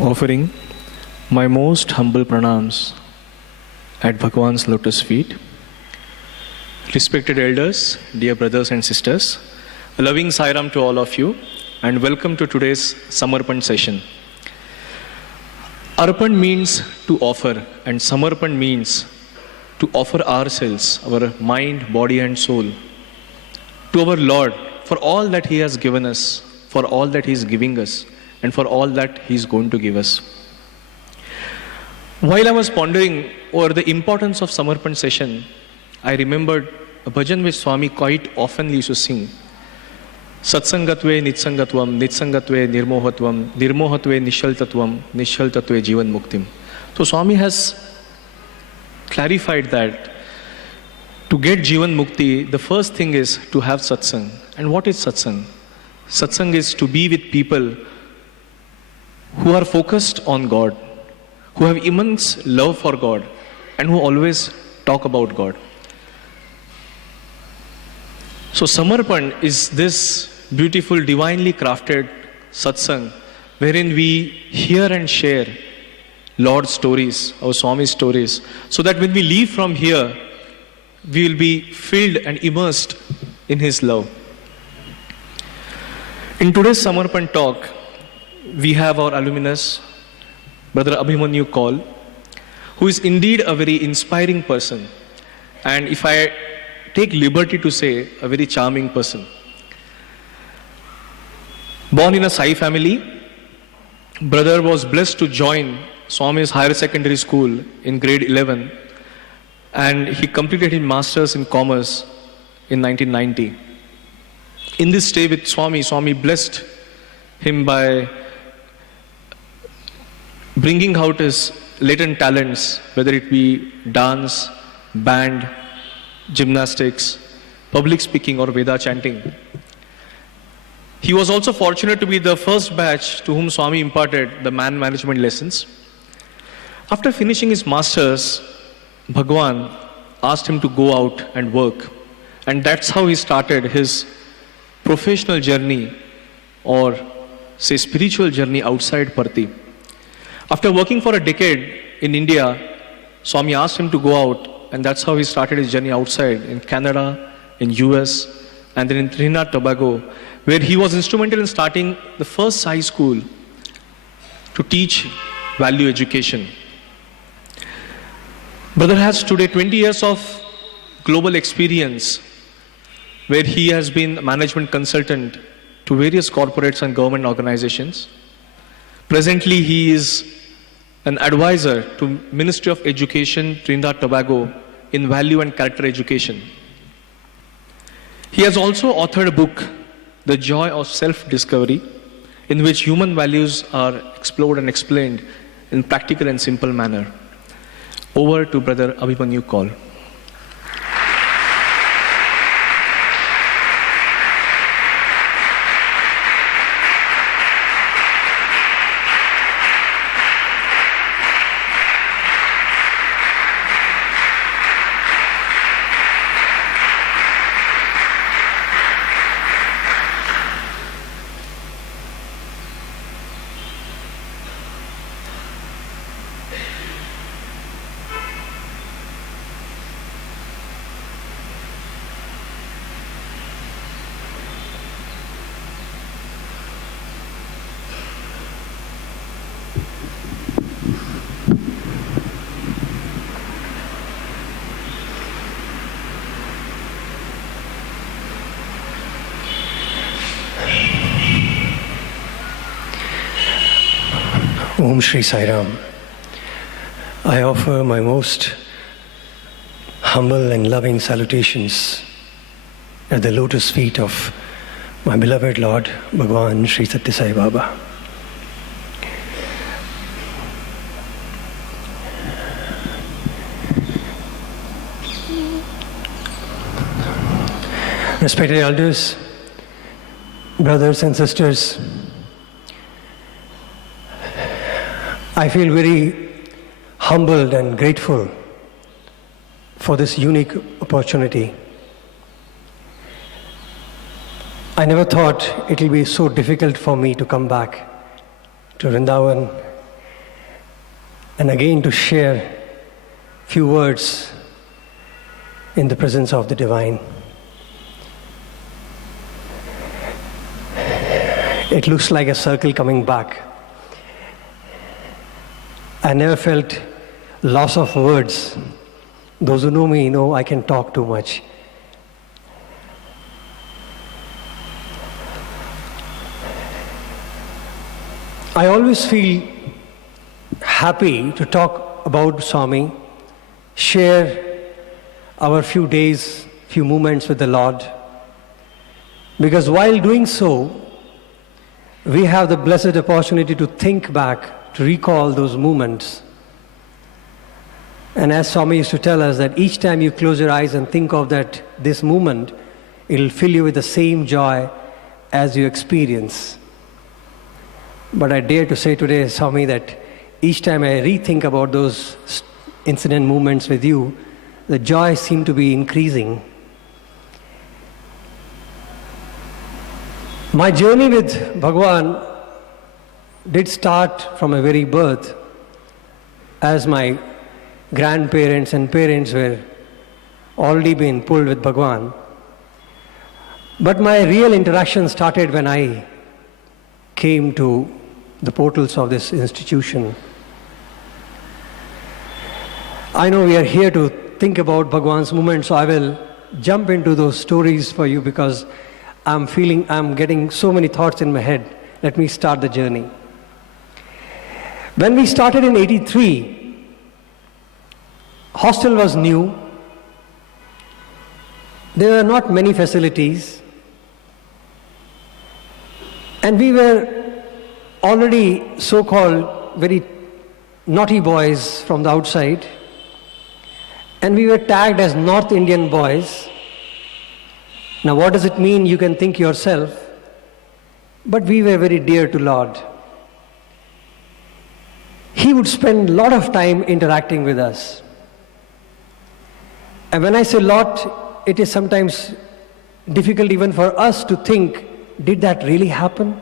offering my most humble pranams at Bhagwan's lotus feet. Respected elders, dear brothers and sisters, a loving Sairam to all of you, and welcome to today's Samarpan session. Arpan means to offer, and Samarpan means to offer ourselves, our mind, body and soul, to our Lord for all that He has given us, for all that He is giving us, and for all that He is going to give us. While I was pondering over the importance of Samarpan session, I remembered a bhajan which Swami quite often used to sing. Satsangatve nitsangatvam, nitsangatve nirmohatvam, nirmohatve nishaltatvam, nishaltatve jivan muktim. So Swami has clarified that to get jivan mukti, the first thing is to have satsang. And what is satsang? Satsang is to be with people who are focused on God, who have immense love for God, and who always talk about God. So Samarpan is this beautiful, divinely crafted satsang, wherein we hear and share Lord's stories, our Swami's stories, so that when we leave from here, we will be filled and immersed in His love. In today's Samarpan talk, we have our alumnus, Brother Abhimanyu Kaul, who is indeed a very inspiring person, and if I take liberty to say, a very charming person. Born in a Sai family, brother was blessed to join Swami's higher secondary school in grade 11, and he completed his master's in commerce in 1990. In this stay with Swami blessed him by bringing out his latent talents, whether it be dance, band, gymnastics, public speaking or Veda chanting. He was also fortunate to be the first batch to whom Swami imparted the man management lessons. After finishing his masters, Bhagwan asked him to go out and work, and that's how he started his professional journey, or say spiritual journey outside Parthi. After working for a decade in India, Swami asked him to go out, and that's how he started his journey outside, in Canada, in US, and then in Trinidad Tobago, where he was instrumental in starting the first Sai school to teach value education. Brother has today 20 years of global experience, where he has been a management consultant to various corporates and government organizations. Presently, he is an advisor to Ministry of Education, Trinidad Tobago, in value and character education. He has also authored a book, The Joy of Self-Discovery, in which human values are explored and explained in practical and simple manner. Over to Brother Abhimanyu Kaul. Om Shri Sai Ram. I offer my most humble and loving salutations at the lotus feet of my beloved Lord Bhagwan Shri Satya Sai Baba. Respected elders, brothers and sisters, I feel very humbled and grateful for this unique opportunity. I never thought it will be so difficult for me to come back to Brindavan and again to share few words in the presence of the Divine. It looks like a circle coming back. I never felt loss of words. Those who know me know I can talk too much. I always feel happy to talk about Swami, share our few days, few moments with the Lord, because while doing so, we have the blessed opportunity to think back, to recall those moments. And as Swami used to tell us, that each time you close your eyes and think of this moment, it'll fill you with the same joy as you experience. But I dare to say today, Swami, that each time I rethink about those incident moments with you, the joy seemed to be increasing. My journey with Bhagwan did start from a very birth, as my grandparents and parents were already been pulled with Bhagwan. But my real interaction started when I came to the portals of this institution. I know we are here to think about Bhagwan's movement, so I will jump into those stories for you because I'm getting so many thoughts in my head. Let me start the journey. When we started in 83, hostel was new. There were not many facilities. And we were already so-called very naughty boys from the outside. And we were tagged as North Indian boys. Now what does it mean? You can think yourself. But we were very dear to Lord. He would spend a lot of time interacting with us. And when I say lot, it is sometimes difficult even for us to think, did that really happen?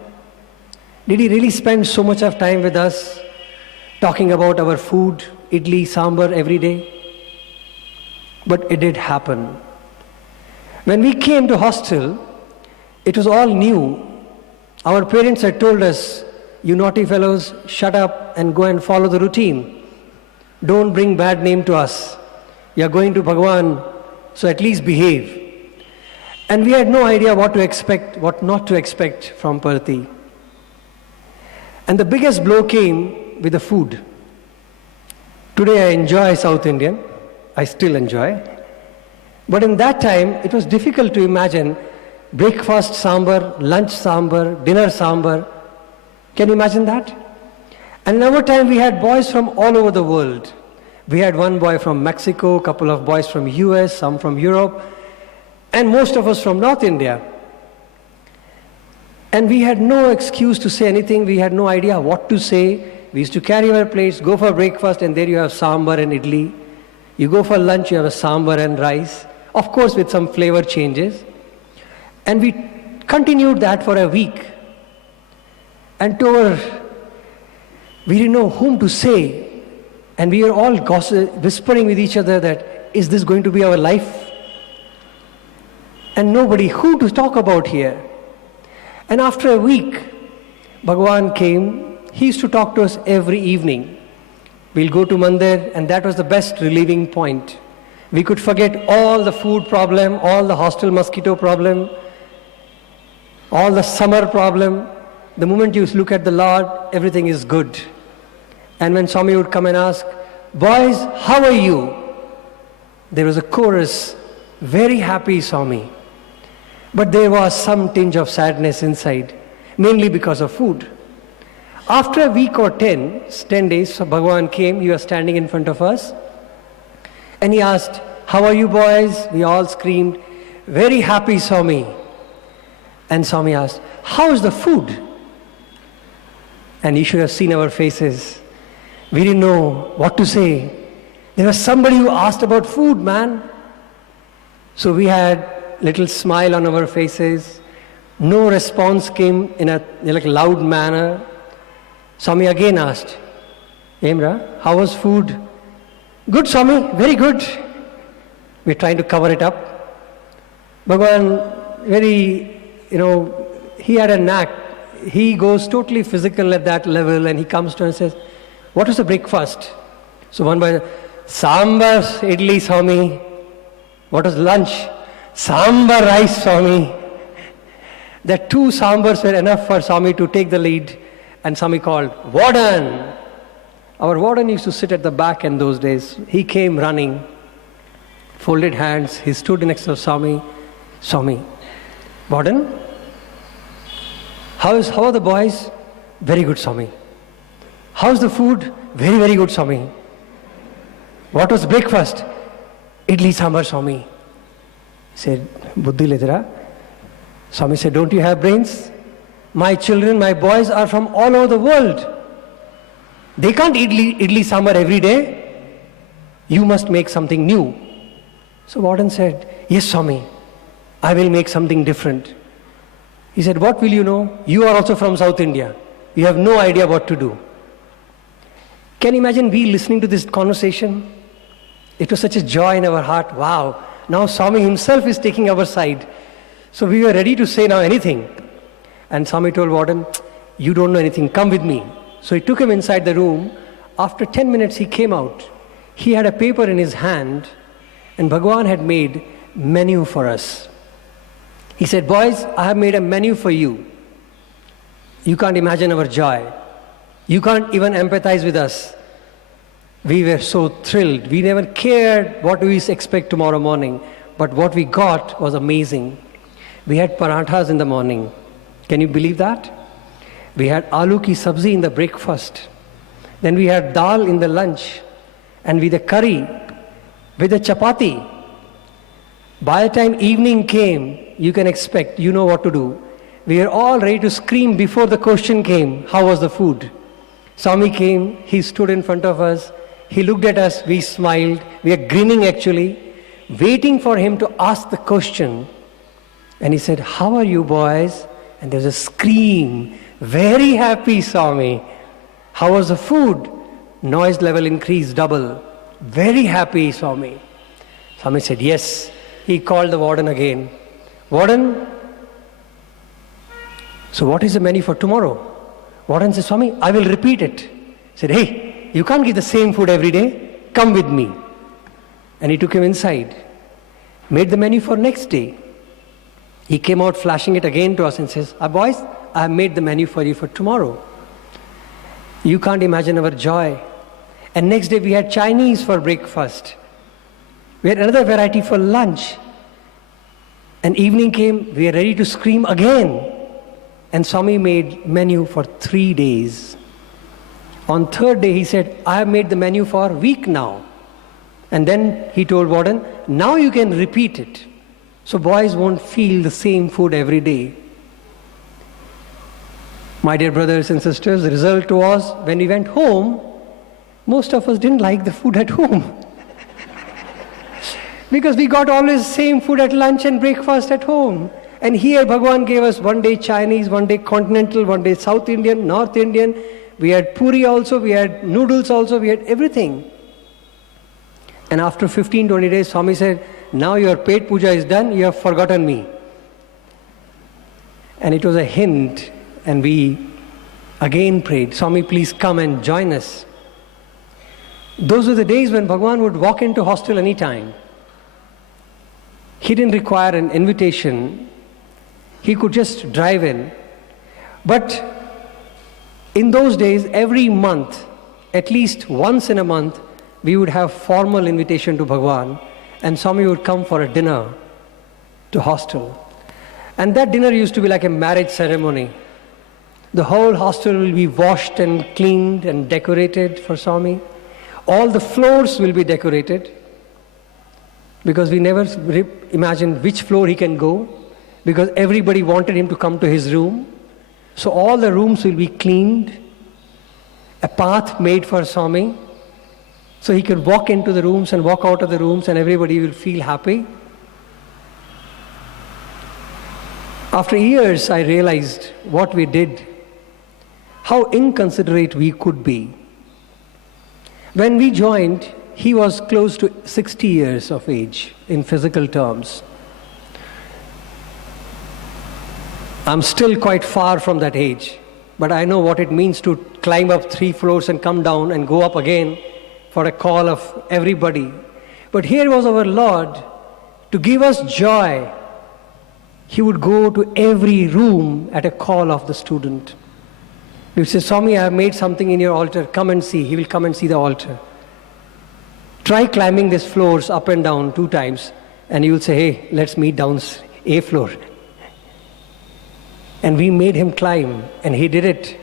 Did he really spend so much of time with us, talking about our food, idli, sambar every day? But it did happen. When we came to hostel, it was all new. Our parents had told us, you naughty fellows, shut up and go and follow the routine. Don't bring bad name to us. You are going to Bhagwan, so at least behave. And we had no idea what to expect, what not to expect from Parthi. And the biggest blow came with the food. Today I enjoy South Indian. I still enjoy. But in that time, it was difficult to imagine breakfast sambar, lunch sambar, dinner sambar. Can you imagine that? And in our time, we had boys from all over the world. We had one boy from Mexico, a couple of boys from US, some from Europe, and most of us from North India. And we had no excuse to say anything. We had no idea what to say. We used to carry our plates, go for breakfast, and there you have sambar and idli. You go for lunch, you have a sambar and rice. Of course, with some flavor changes. And we continued that for a week. And we didn't know whom to say. And we were all whispering with each other that, is this going to be our life? And nobody, who to talk about here? And after a week, Bhagwan came. He used to talk to us every evening. We'll go to Mandir, and that was the best relieving point. We could forget all the food problem, all the hostel mosquito problem, all the summer problem. The moment you look at the Lord, everything is good. And when Swami would come and ask, boys, how are you? There was a chorus, very happy Swami. But there was some tinge of sadness inside, mainly because of food. After a week or 10 days, so Bhagwan came, he was standing in front of us. And he asked, how are you boys? We all screamed, very happy Swami. And Swami asked, how is the food? And you should have seen our faces. We didn't know what to say. There was somebody who asked about food, man. So we had a little smile on our faces. No response came in a loud manner. Swami again asked, Emra, how was food? Good, Swami, very good. We're trying to cover it up. Bhagavan, he had a knack. He goes totally physical at that level and he comes to us and says, what was the breakfast? So one boy, sambar idli, Swami. What was lunch? Sambar rice, Swami. The 2 sambars were enough for Swami to take the lead, and Swami called, Warden! Our warden used to sit at the back in those days. He came running, folded hands, he stood next to Swami. Swami, Warden, how are the boys? Very good, Swami. How's the food? Very, very good, Swami. What was breakfast? Idli sambar, Swami. He said, Buddhi letera. Swami said, don't you have brains? My children, my boys are from all over the world. They can't eat idli sambar every day. You must make something new. So warden said, yes, Swami, I will make something different. He said, what will you know? You are also from South India. You have no idea what to do. Can you imagine we listening to this conversation? It was such a joy in our heart. Wow, now Swami himself is taking our side. So we were ready to say now anything. And Swami told warden, you don't know anything, come with me. So he took him inside the room. After 10 minutes he came out. He had a paper in his hand and Bhagavan had made menu for us. He said, boys, I have made a menu for you. You can't imagine our joy. You can't even empathize with us. We were so thrilled. We never cared what we expect tomorrow morning. But what we got was amazing. We had parathas in the morning. Can you believe that? We had aloo ki sabzi in the breakfast. Then we had dal in the lunch. And with the curry, with the chapati. By the time evening came, you can expect, you know what to do. We were all ready to scream before the question came, how was the food? Swami came, he stood in front of us. He looked at us, we smiled. We are grinning actually, waiting for him to ask the question. And he said, how are you boys? And there was a scream, very happy Swami. How was the food? Noise level increased double. Very happy Swami. Swami said, yes. He called the warden again. Warden, so what is the menu for tomorrow? Warden said, Swami, I will repeat it. He said, hey, you can't give the same food every day. Come with me. And he took him inside. Made the menu for next day. He came out flashing it again to us and says, boys, I have made the menu for you for tomorrow. You can't imagine our joy. And next day we had Chinese for breakfast. We had another variety for lunch. And evening came, we were ready to scream again. And Swami made menu for 3 days. On third day he said, I have made the menu for a week now. And then he told warden, now you can repeat it. So boys won't feel the same food every day. My dear brothers and sisters, the result was when we went home, most of us didn't like the food at home. Because we got always the same food at lunch and breakfast at home. And here Bhagavan gave us one day Chinese, one day continental, one day South Indian, North Indian. We had puri also, we had noodles also, we had everything. And after 15, 20 days, Swami said, now your paid puja is done, you have forgotten me. And it was a hint, and we again prayed, Swami, please come and join us. Those were the days when Bhagavan would walk into hostel anytime. He didn't require an invitation. He could just drive in. But in those days, every month, at least once in a month, we would have formal invitation to Bhagavan, and Swami would come for a dinner to hostel. And that dinner used to be like a marriage ceremony. The whole hostel will be washed and cleaned and decorated for Swami. All the floors will be decorated, because we never imagined which floor he can go, because everybody wanted him to come to his room. So all the rooms will be cleaned, a path made for Swami, so he could walk into the rooms and walk out of the rooms and everybody will feel happy. After years, I realized what we did, how inconsiderate we could be. When we joined, he was close to 60 years of age in physical terms. I'm still quite far from that age, but I know what it means to climb up 3 floors and come down and go up again for a call of everybody. But here was our Lord to give us joy. He would go to every room at a call of the student. He would say, Swami, I have made something in your altar. Come and see. He will come and see the altar. Try climbing these floors up and down 2 times. And you will say, hey, let's meet down A floor. And we made him climb. And he did it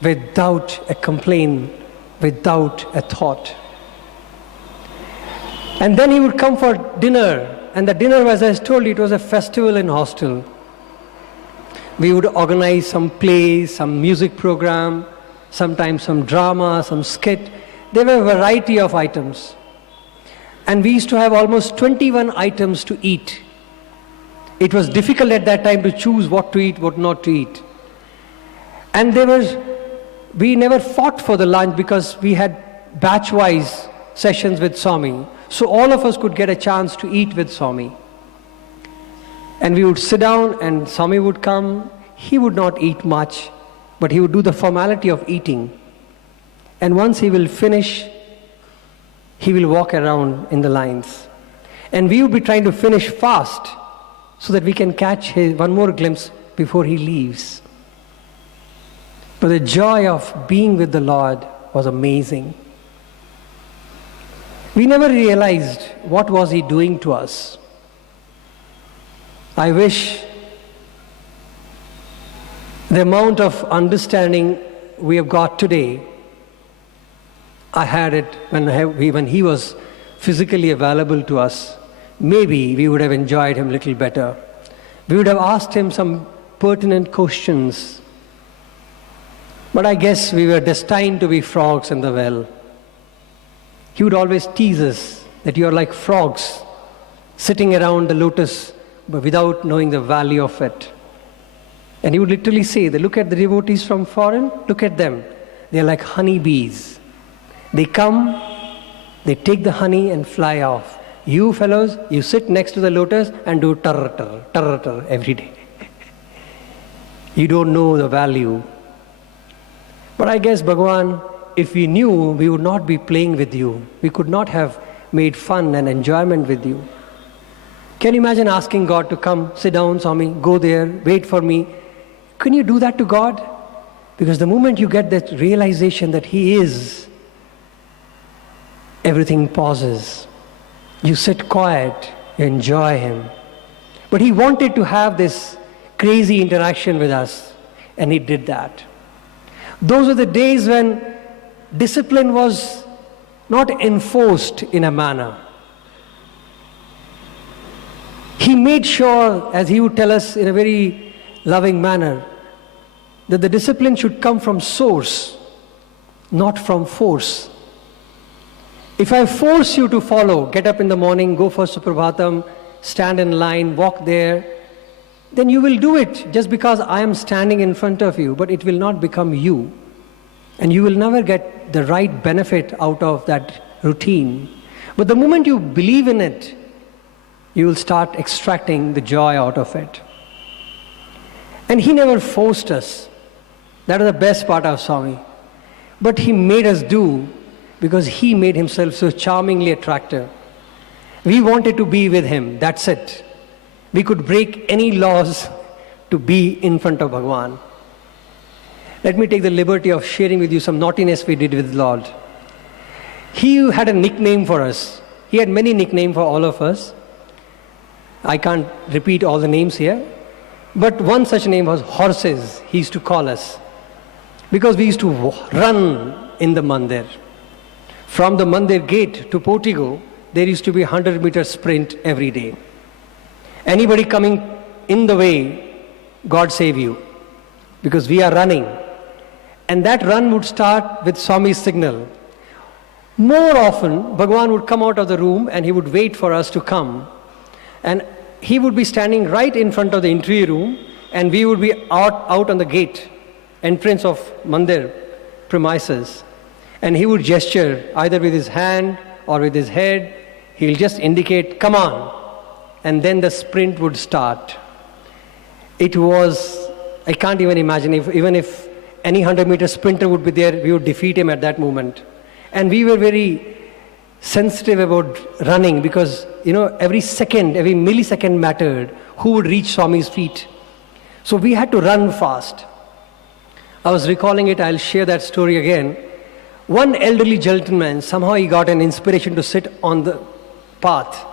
without a complaint, without a thought. And then he would come for dinner. And the dinner, as I told you, it was a festival in hostel. We would organize some plays, some music program, sometimes some drama, some skit. There were a variety of items. And we used to have almost 21 items to eat. It was difficult at that time to choose what to eat, what not to eat. And we never fought for the lunch because we had batch-wise sessions with Swami. So all of us could get a chance to eat with Swami. And we would sit down and Swami would come. He would not eat much, but he would do the formality of eating. And once he will finish, he will walk around in the lines. And we would be trying to finish fast so that we can catch one more glimpse before he leaves. But the joy of being with the Lord was amazing. We never realized what was he doing to us. I wish the amount of understanding we have got today, I had it when he was physically available to us. Maybe we would have enjoyed him a little better. We would have asked him some pertinent questions. But I guess we were destined to be frogs in the well. He would always tease us that you are like frogs sitting around the lotus but without knowing the value of it. And he would literally say, look at the devotees from foreign, look at them. They are like honeybees. They come, they take the honey and fly off. You fellows, you sit next to the lotus and do tar every day. You don't know the value. But I guess, Bhagavan, if we knew, we would not be playing with you. We could not have made fun and enjoyment with you. Can you imagine asking God to come, sit down, Swami, go there, wait for me? Can you do that to God? Because the moment you get that realization that He is, everything pauses. You sit quiet, you enjoy Him. But He wanted to have this crazy interaction with us, and He did that. Those were the days when discipline was not enforced in a manner. He made sure, as he would tell us in a very loving manner, that the discipline should come from source, not from force. If I force you to follow, get up in the morning, go for Suprabhatam, stand in line, walk there, then you will do it just because I am standing in front of you, but it will not become you. And you will never get the right benefit out of that routine. But the moment you believe in it, you will start extracting the joy out of it. And He never forced us. That is the best part of Swami. But He made us do because He made Himself so charmingly attractive. We wanted to be with Him, that's it. We could break any laws to be in front of Bhagavan. Let me take the liberty of sharing with you some naughtiness we did with Lord. He had a nickname for us. He had many nicknames for all of us. I can't repeat all the names here. But one such name was horses, he used to call us. Because we used to run in the mandir. From the mandir gate to Portico, there used to be a 100-meter sprint every day. Anybody coming in the way, God save you. Because we are running. And that run would start with Swami's signal. More often, Bhagavan would come out of the room and he would wait for us to come. And he would be standing right in front of the entry room and we would be out on the gate, entrance of mandir premises. And he would gesture either with his hand or with his head. He'll just indicate, come on. And then the sprint would start. It was, I can't even imagine, even if any 100-meter sprinter would be there, we would defeat him at that moment. And we were very sensitive about running because, every second, every millisecond mattered. Who would reach Swami's feet? So we had to run fast. I was recalling it, I'll share that story again. One elderly gentleman, somehow he got an inspiration to sit on the path.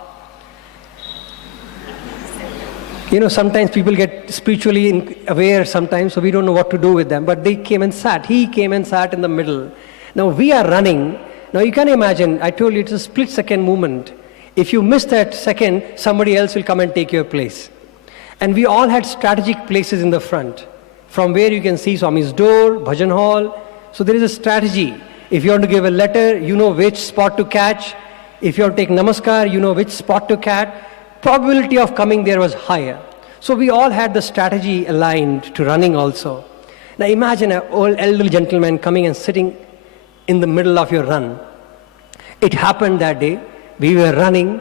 Sometimes people get spiritually aware sometimes, so we don't know what to do with them. But they came and sat. He came and sat in the middle. Now we are running. Now you can imagine, I told you it's a split-second movement. If you miss that second, somebody else will come and take your place. And we all had strategic places in the front, from where you can see Swami's door, bhajan hall. So there is a strategy. If you want to give a letter, you know which spot to catch. If you want to take namaskar, you know which spot to catch. Probability of coming there was higher. So we all had the strategy aligned to running also. Now imagine an old elderly gentleman coming and sitting in the middle of your run. It happened that day. We were running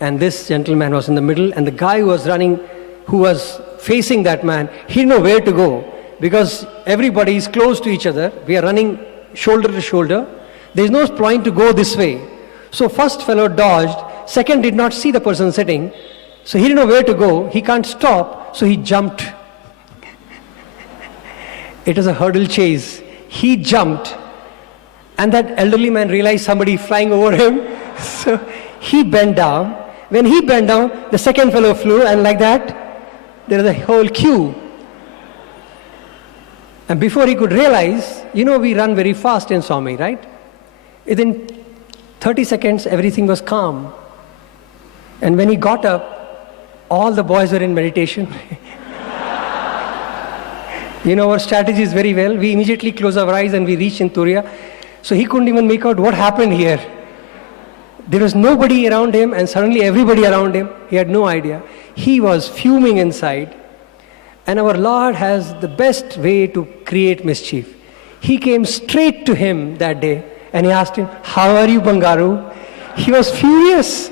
and this gentleman was in the middle, and the guy who was running, who was facing that man, he didn't know where to go because everybody is close to each other. We are running shoulder to shoulder. There is no point to go this way. So first fellow dodged, second did not see the person sitting, so he didn't know where to go. He can't stop, so he jumped. It was a hurdle chase. He jumped, and that elderly man realized somebody flying over him, so he bent down. When he bent down, the second fellow flew, and like that, there is a whole queue. And before he could realize, we run very fast in Swami, right? Within 30 seconds, everything was calm. And when he got up, all the boys were in meditation. Our strategy is very well. We immediately close our eyes and we reach in Turiya. So he couldn't even make out what happened here. There was nobody around him, and suddenly everybody around him. He had no idea. He was fuming inside. And our Lord has the best way to create mischief. He came straight to him that day and he asked him, "How are you, Bangaru?" He was furious.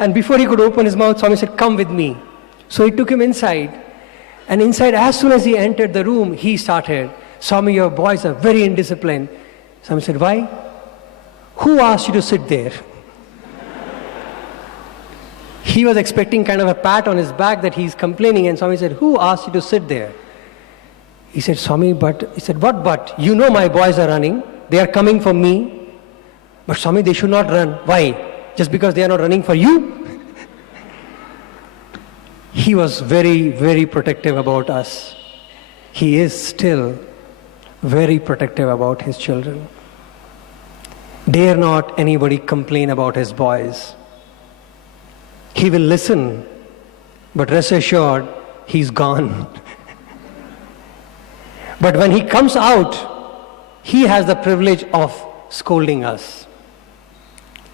And before he could open his mouth, Swami said, "Come with me." So he took him inside. And inside, as soon as he entered the room, he started, "Swami, your boys are very indisciplined." Swami said, "Why? Who asked you to sit there?" He was expecting kind of a pat on his back that he's complaining, and Swami said, "Who asked you to sit there?" He said, "Swami, but..." He said, "What but? You know my boys are running. They are coming for me." "But Swami, they should not run." "Why? Just because they are not running for you?" He was very, very protective about us. He is still very protective about his children. Dare not anybody complain about his boys. He will listen, but rest assured, he's gone. But when he comes out, he has the privilege of scolding us.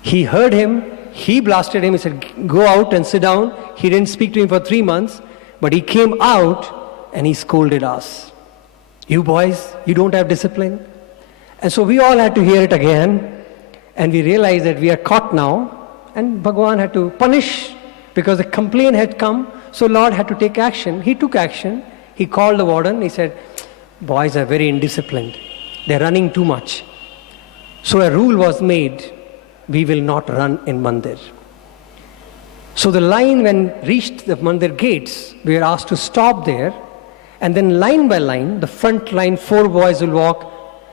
He heard him, he blasted him, he said, "Go out and sit down." He didn't speak to him for 3 months, but he came out and he scolded us. "You boys, you don't have discipline." And so we all had to hear it again, and we realized that we are caught now, and Bhagavan had to punish because the complaint had come, so Lord had to take action. He took action. He called the warden, he said, "Boys are very indisciplined. They're running too much." So a rule was made, we will not run in Mandir. So the line, when reached the Mandir gates, we were asked to stop there, and then line by line, the front line, 4 boys will walk.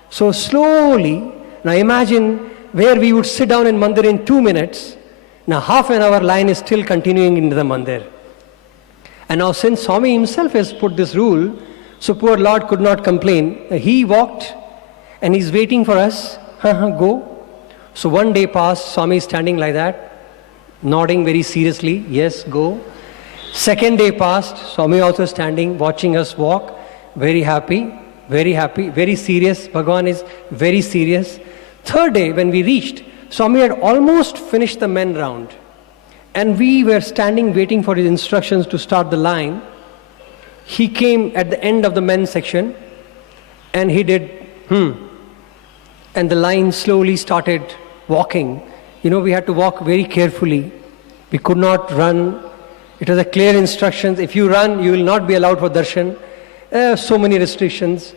So slowly, now imagine where we would sit down in Mandir in 2 minutes, now half an hour line is still continuing into the Mandir. And now since Swami himself has put this rule, so poor Lord could not complain. He walked and he's waiting for us, go. So one day passed, Swami is standing like that, nodding very seriously, yes, go. Second day passed, Swami also standing, watching us walk, very happy, very serious. Bhagavan is very serious. Third day, when we reached, Swami had almost finished the men round. And we were standing waiting for his instructions to start the line. He came at the end of the men's section and he did, and the line slowly started walking. We had to walk very carefully. We could not run. It was a clear instructions. If you run, you will not be allowed for darshan. So many restrictions.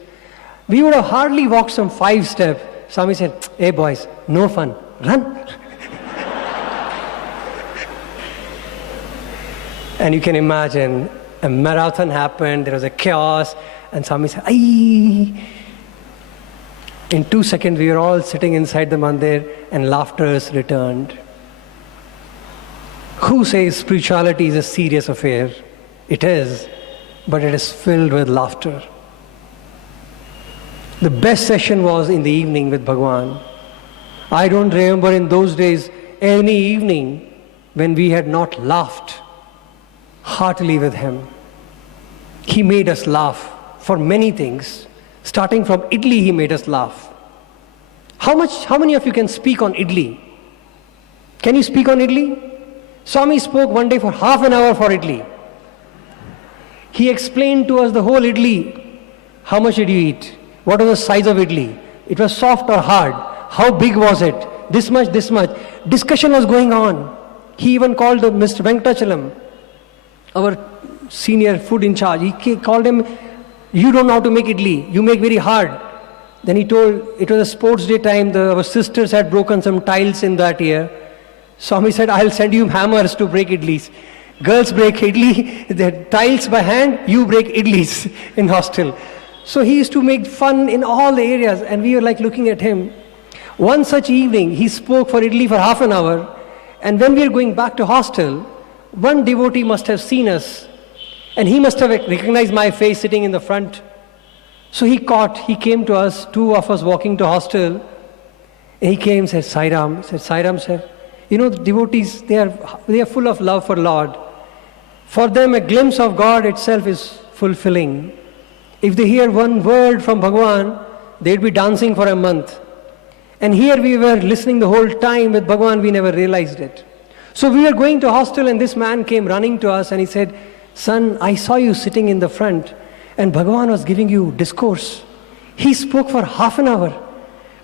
We would have hardly walked some 5 steps. Swami said, "Hey boys, no fun. Run." And you can imagine, a marathon happened, there was a chaos, and Swami said, "Aye." In 2 seconds, we were all sitting inside the mandir, and laughter returned. Who says spirituality is a serious affair? It is, but it is filled with laughter. The best session was in the evening with Bhagwan. I don't remember in those days any evening when we had not laughed heartily with him. He made us laugh for many things. Starting from idli, he made us laugh. How many of you can speak on idli? Can you speak on idli? Swami spoke one day for half an hour for idli. He explained to us the whole idli. How much did you eat? What was the size of idli? It was soft or hard? How big was it? This much, this much. Discussion was going on. He even called Mr. Venkatachalam, our senior food in charge. He called him, "You don't know how to make idli. You make very hard." Then he told, it was a sports day time. Our sisters had broken some tiles in that year. Swami said, "I'll send you hammers to break idlis. Girls break idli, the tiles by hand, you break idlis in hostel." So he used to make fun in all the areas, and we were like looking at him. One such evening, he spoke for idli for half an hour, and when we were going back to hostel, one devotee must have seen us, and he must have recognized my face sitting in the front. So he came to us, 2 of us walking to hostel, and he came and said, "Sai Ram," sir, the devotees, they are full of love for Lord. For them, a glimpse of God itself is fulfilling. If they hear one word from Bhagwan, they'd be dancing for a month. And here we were listening the whole time with Bhagwan, we never realized it. So we were going to hostel, and this man came running to us and he said, "Son, I saw you sitting in the front and Bhagwan was giving you discourse. He spoke for half an hour.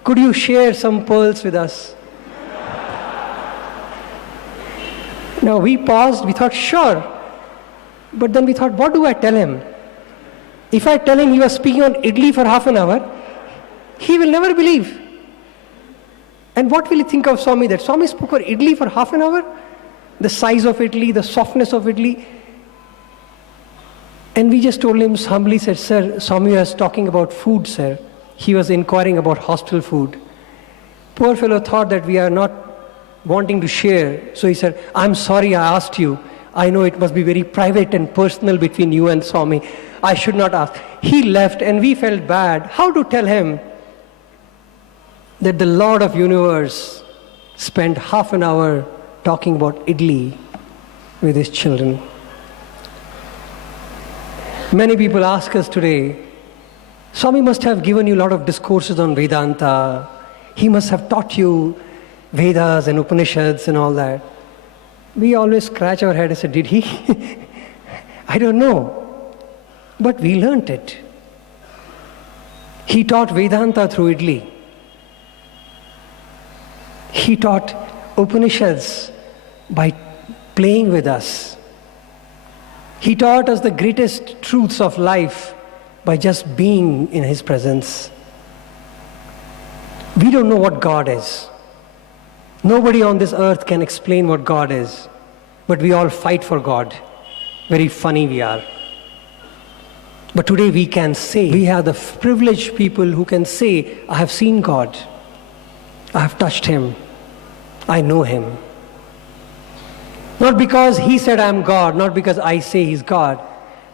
Could you share some pearls with us?" Now we paused, we thought, sure. But then we thought, what do I tell him? If I tell him he was speaking on idli for half an hour, he will never believe. And what will he think of Swami? That Swami spoke for idli for half an hour? The size of idli, the softness of idli. And we just told him humbly, said, "Sir, Swami was talking about food, sir. He was inquiring about hostel food." Poor fellow thought that we are not wanting to share. So he said, "I'm sorry I asked you. I know it must be very private and personal between you and Swami. I should not ask." He left and we felt bad. How to tell him that the Lord of Universe spent half an hour talking about idli with his children? Many people ask us today, Swami must have given you a lot of discourses on Vedanta. He must have taught you Vedas and Upanishads and all that. We always scratch our head and say, did he? I don't know. But we learnt it. He taught Vedanta through idli. He taught Upanishads by playing with us. He taught us the greatest truths of life by just being in his presence. We don't know what God is. Nobody on this earth can explain what God is, but we all fight for God. Very funny we are. But today we can say, we are the privileged people who can say, I have seen God. I have touched him. I know him. Not because he said I am God, not because I say he's God,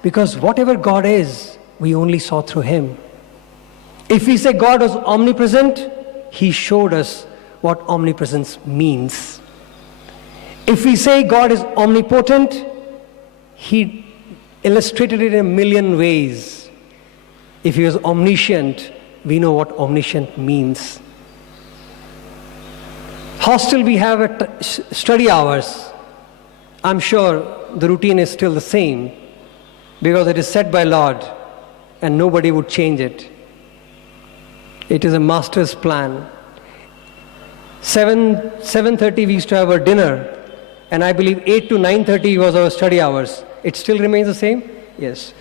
because whatever God is, we only saw through him. If we say God was omnipresent, he showed us what omnipresence means. If we say God is omnipotent, he illustrated it in a million ways. If he was omniscient, we know what omniscient means. Hostel, we have study hours. I'm sure the routine is still the same because it is set by Lord and nobody would change it. It is a master's plan. 7:30 we used to have our dinner, and I believe 8 to 9:30 was our study hours. It still remains the same? Yes.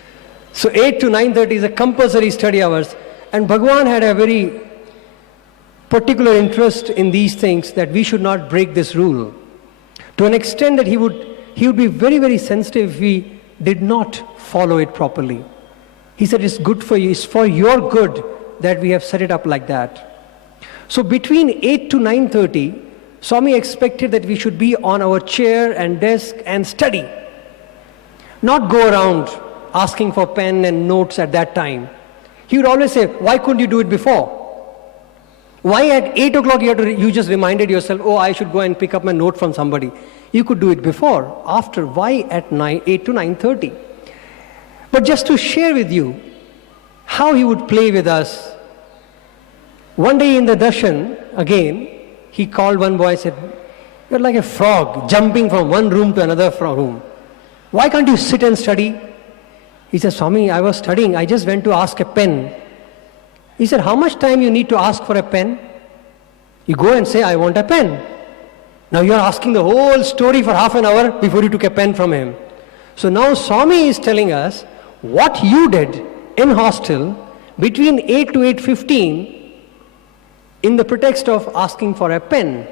So 8 to 9:30 is a compulsory study hours, and Bhagwan had a very particular interest in these things, that we should not break this rule. To an extent that he would be very, very sensitive if we did not follow it properly. He said, it's good for you, it's for your good that we have set it up like that. So between 8 to 9:30, Swami expected that we should be on our chair and desk and study. Not go around asking for pen and notes at that time. He would always say, why couldn't you do it before? Why at 8 o'clock you just reminded yourself, oh, I should go and pick up my note from somebody. You could do it before, after. Why at 8 to 9:30? But just to share with you how he would play with us. One day in the darshan, again, he called one boy and said, you're like a frog jumping from one room to another room. Why can't you sit and study? He said, Swami, I was studying. I just went to ask a pen. He said, how much time you need to ask for a pen? You go and say, I want a pen. Now you are asking the whole story for half an hour before you took a pen from him. So now Swami is telling us what you did in hostel between 8 to 8:15 in the pretext of asking for a pen.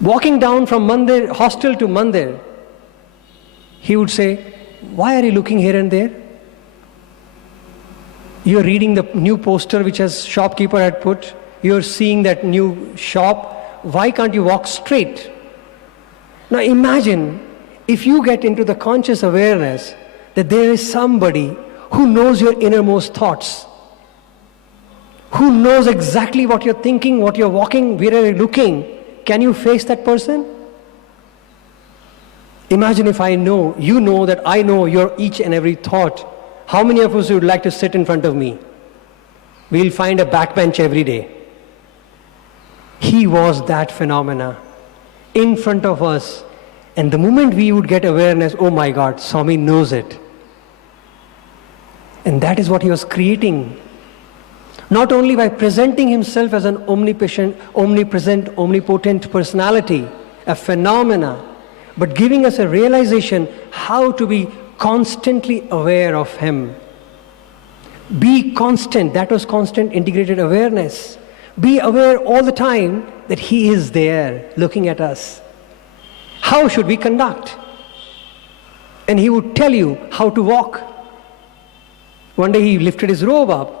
Walking down from Mandir, hostel to Mandir, he would say, why are you looking here and there? You're reading the new poster which a shopkeeper had put. You're seeing that new shop. Why can't you walk straight? Now imagine if you get into the conscious awareness that there is somebody who knows your innermost thoughts, who knows exactly what you're thinking, what you're walking, where you're looking. Can you face that person? Imagine if I know, you know that I know your each and every thought. How many of us would like to sit in front of me? We'll find a backbench every day. He was that phenomena in front of us. And the moment we would get awareness, oh my God, Swami knows it. And that is what he was creating. Not only by presenting himself as an omnipresent, omnipotent personality, a phenomena, but giving us a realization how to be constantly aware of him. Be constant, that was constant integrated awareness. Be aware all the time that he is there looking at us. How should we conduct? And he would tell you how to walk. One day he lifted his robe up,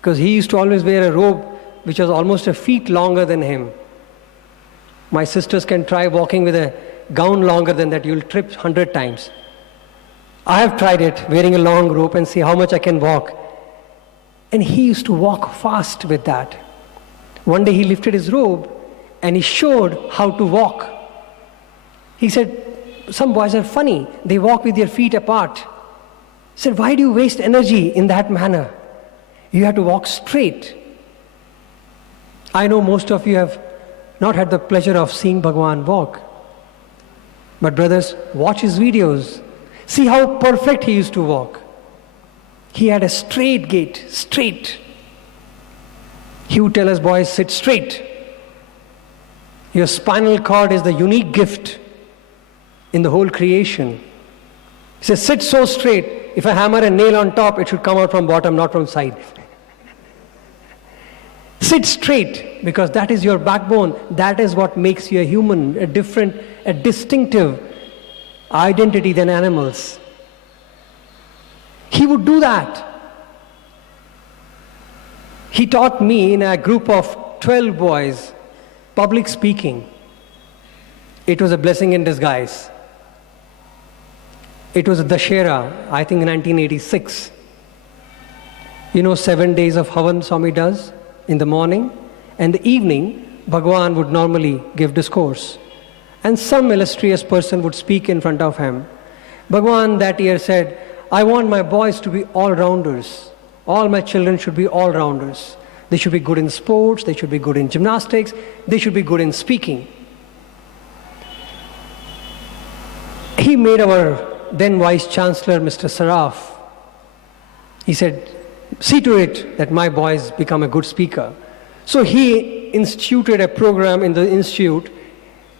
because he used to always wear a robe which was almost a feet longer than him. My sisters can try walking with a gown longer than that, you'll trip 100 times. I have tried it, wearing a long robe, and see how much I can walk. And he used to walk fast with that. One day he lifted his robe and he showed how to walk. He said, some boys are funny, they walk with their feet apart. He said, why do you waste energy in that manner? You have to walk straight. I know most of you have not had the pleasure of seeing Bhagwan walk. But brothers, watch his videos. See how perfect he used to walk. He had a straight gait, straight. He would tell us, boys, sit straight. Your spinal cord is the unique gift in the whole creation. He says, sit so straight. If I hammer a nail on top, it should come out from bottom, not from side. Sit straight, because that is your backbone. That is what makes you a human, a different, a distinctive identity than animals. He would do that. He taught me in a group of 12 boys, public speaking. It was a blessing in disguise. It was a Dashera, I think in 1986. 7 days of Havan Swami does in the morning, and the evening, Bhagwan would normally give discourse. And some illustrious person would speak in front of him. Bhagwan that year said, I want my boys to be all-rounders. All my children should be all-rounders. They should be good in sports, they should be good in gymnastics, they should be good in speaking. he made our then Vice Chancellor, Mr. Saraf, he said, see to it that my boys become a good speaker. So he instituted a program in the institute.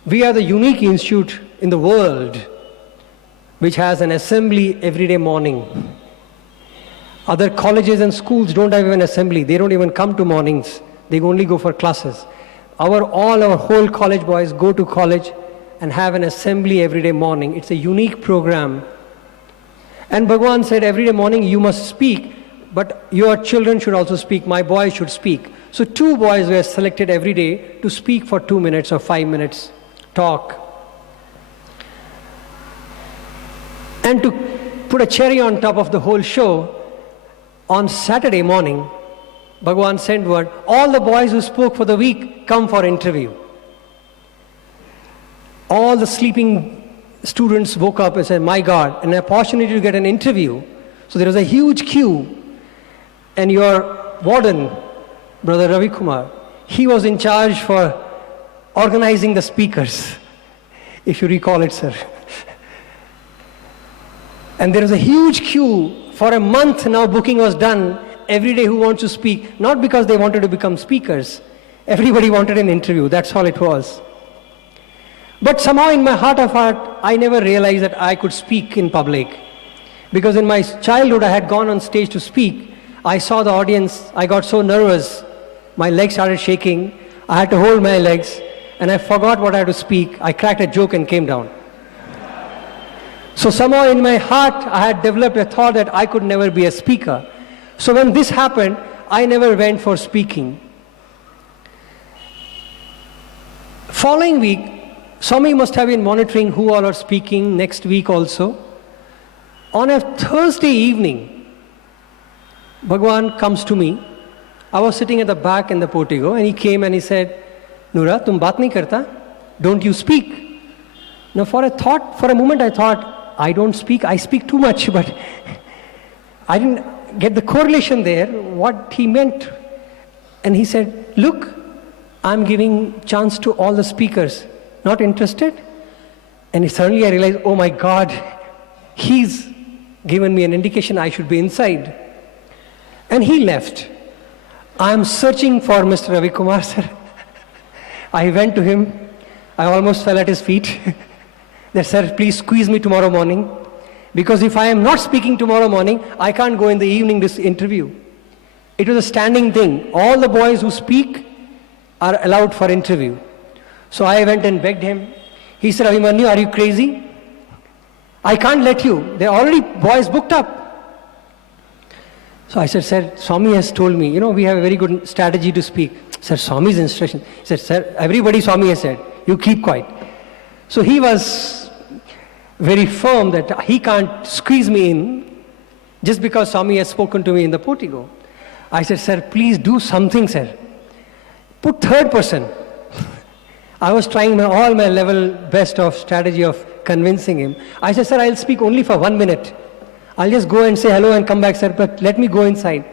We are the unique institute in the world which has an assembly every day morning. Other colleges and schools don't have even assembly. They don't even come to mornings. They only go for classes. All our whole college boys go to college and have an assembly every day morning. It's a unique program. And Bhagwan said, every day morning you must speak, but your children should also speak. My boys should speak. So 2 boys were selected every day to speak for 2 minutes or 5 minutes, talk. And to put a cherry on top of the whole show, on Saturday morning, Bhagwan sent word, all the boys who spoke for the week, come for interview. All the sleeping students woke up and said, my God, an opportunity to get an interview. So there was a huge queue. And your warden, Brother Ravi Kumar, he was in charge for organizing the speakers, if you recall it, sir. And there was a huge queue. For a month now, booking was done. Every day who wants to speak, not because they wanted to become speakers. Everybody wanted an interview. That's all it was. But somehow in my heart of heart, I never realized that I could speak in public. Because in my childhood, I had gone on stage to speak. I saw the audience. I got so nervous. My legs started shaking. I had to hold my legs. And I forgot what I had to speak. I cracked a joke and came down. So somehow in my heart, I had developed a thought that I could never be a speaker. So when this happened, I never went for speaking. Following week, Swami must have been monitoring who all are speaking next week also. On a Thursday evening, Bhagwan comes to me. I was sitting at the back in the portico and he came and he said, Nura, tum baat nahi karta? Don't you speak? Now for a moment I thought, I don't speak, I speak too much, but I didn't get the correlation there, what he meant. And he said, look, I'm giving chance to all the speakers. Not interested? And suddenly I realized, oh my God, he's given me an indication I should be inside. And he left. I'm searching for Mr. Ravi Kumar, sir. I went to him. I almost fell at his feet. That, sir, please squeeze me tomorrow morning. Because if I am not speaking tomorrow morning, I can't go in the evening this interview. It was a standing thing. All the boys who speak are allowed for interview. So I went and begged him. He said, Abhimanyu, are you crazy? I can't let you. There are already boys booked up. So I said, sir, Swami has told me, we have a very good strategy to speak. Sir, Swami's instruction. He said, sir, everybody Swami has said, you keep quiet. So he was very firm that he can't squeeze me in just because Swami has spoken to me in the portico. I said, sir, please do something, sir. Put third person. I was trying all my level best of strategy of convincing him. I said, sir, I'll speak only for 1 minute. I'll just go and say hello and come back, sir, but let me go inside.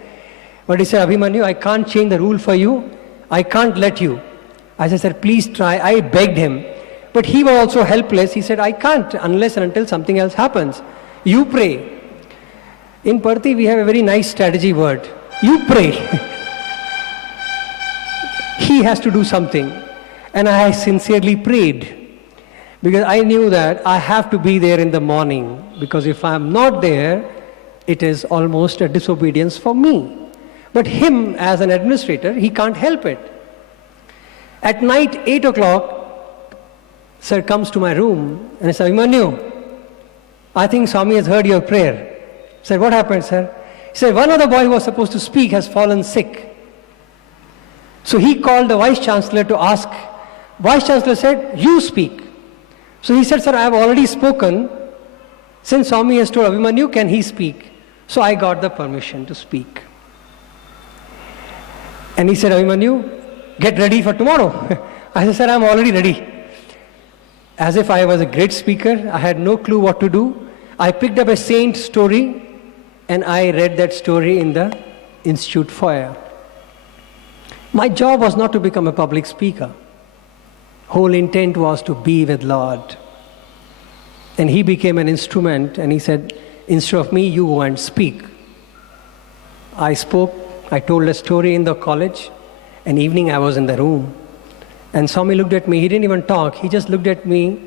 But he said, Abhimanyu, I can't change the rule for you. I can't let you. I said, sir, please try. I begged him. But he was also helpless. He said, I can't unless and until something else happens. You pray. In Parthi, we have a very nice strategy word. You pray. He has to do something. And I sincerely prayed. Because I knew that I have to be there in the morning. Because if I am not there, it is almost a disobedience for me. But him, as an administrator, he can't help it. At night, 8 o'clock, sir comes to my room and I said, Abhimanyu, I think Swami has heard your prayer. I said, what happened, sir? He said, one of the boys who was supposed to speak has fallen sick. So he called the Vice Chancellor to ask. Vice Chancellor said, you speak. So he said, sir, I have already spoken. Since Swami has told Abhimanyu, can he speak? So I got the permission to speak. And he said, Abhimanyu, get ready for tomorrow. I said, sir, I'm already ready. As if I was a great speaker, I had no clue what to do. I picked up a saint story and I read that story in the institute foyer. My job was not to become a public speaker. Whole intent was to be with Lord. And he became an instrument and he said, instead of me, you go and speak. I spoke, I told a story in the college, and evening I was in the room. And Swami looked at me, he didn't even talk, he just looked at me,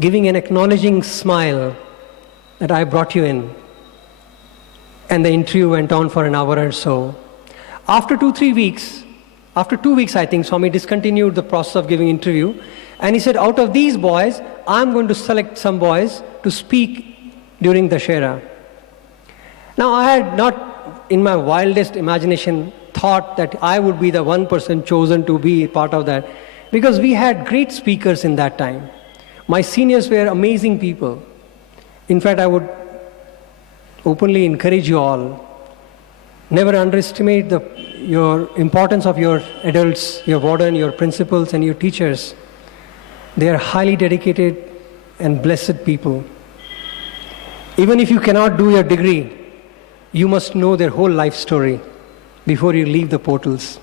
giving an acknowledging smile that I brought you in. And the interview went on for an hour or so. After 2 weeks, I think, Swami discontinued the process of giving interview. And he said, out of these boys, I'm going to select some boys to speak during the Shera. Now, I had not, in my wildest imagination, thought that I would be the one person chosen to be part of that. Because we had great speakers in that time. My seniors were amazing people. In fact, I would openly encourage you all, never underestimate your importance of your adults, your warden, your principals, and your teachers. They are highly dedicated and blessed people. Even if you cannot do your degree, you must know their whole life story before you leave the portals.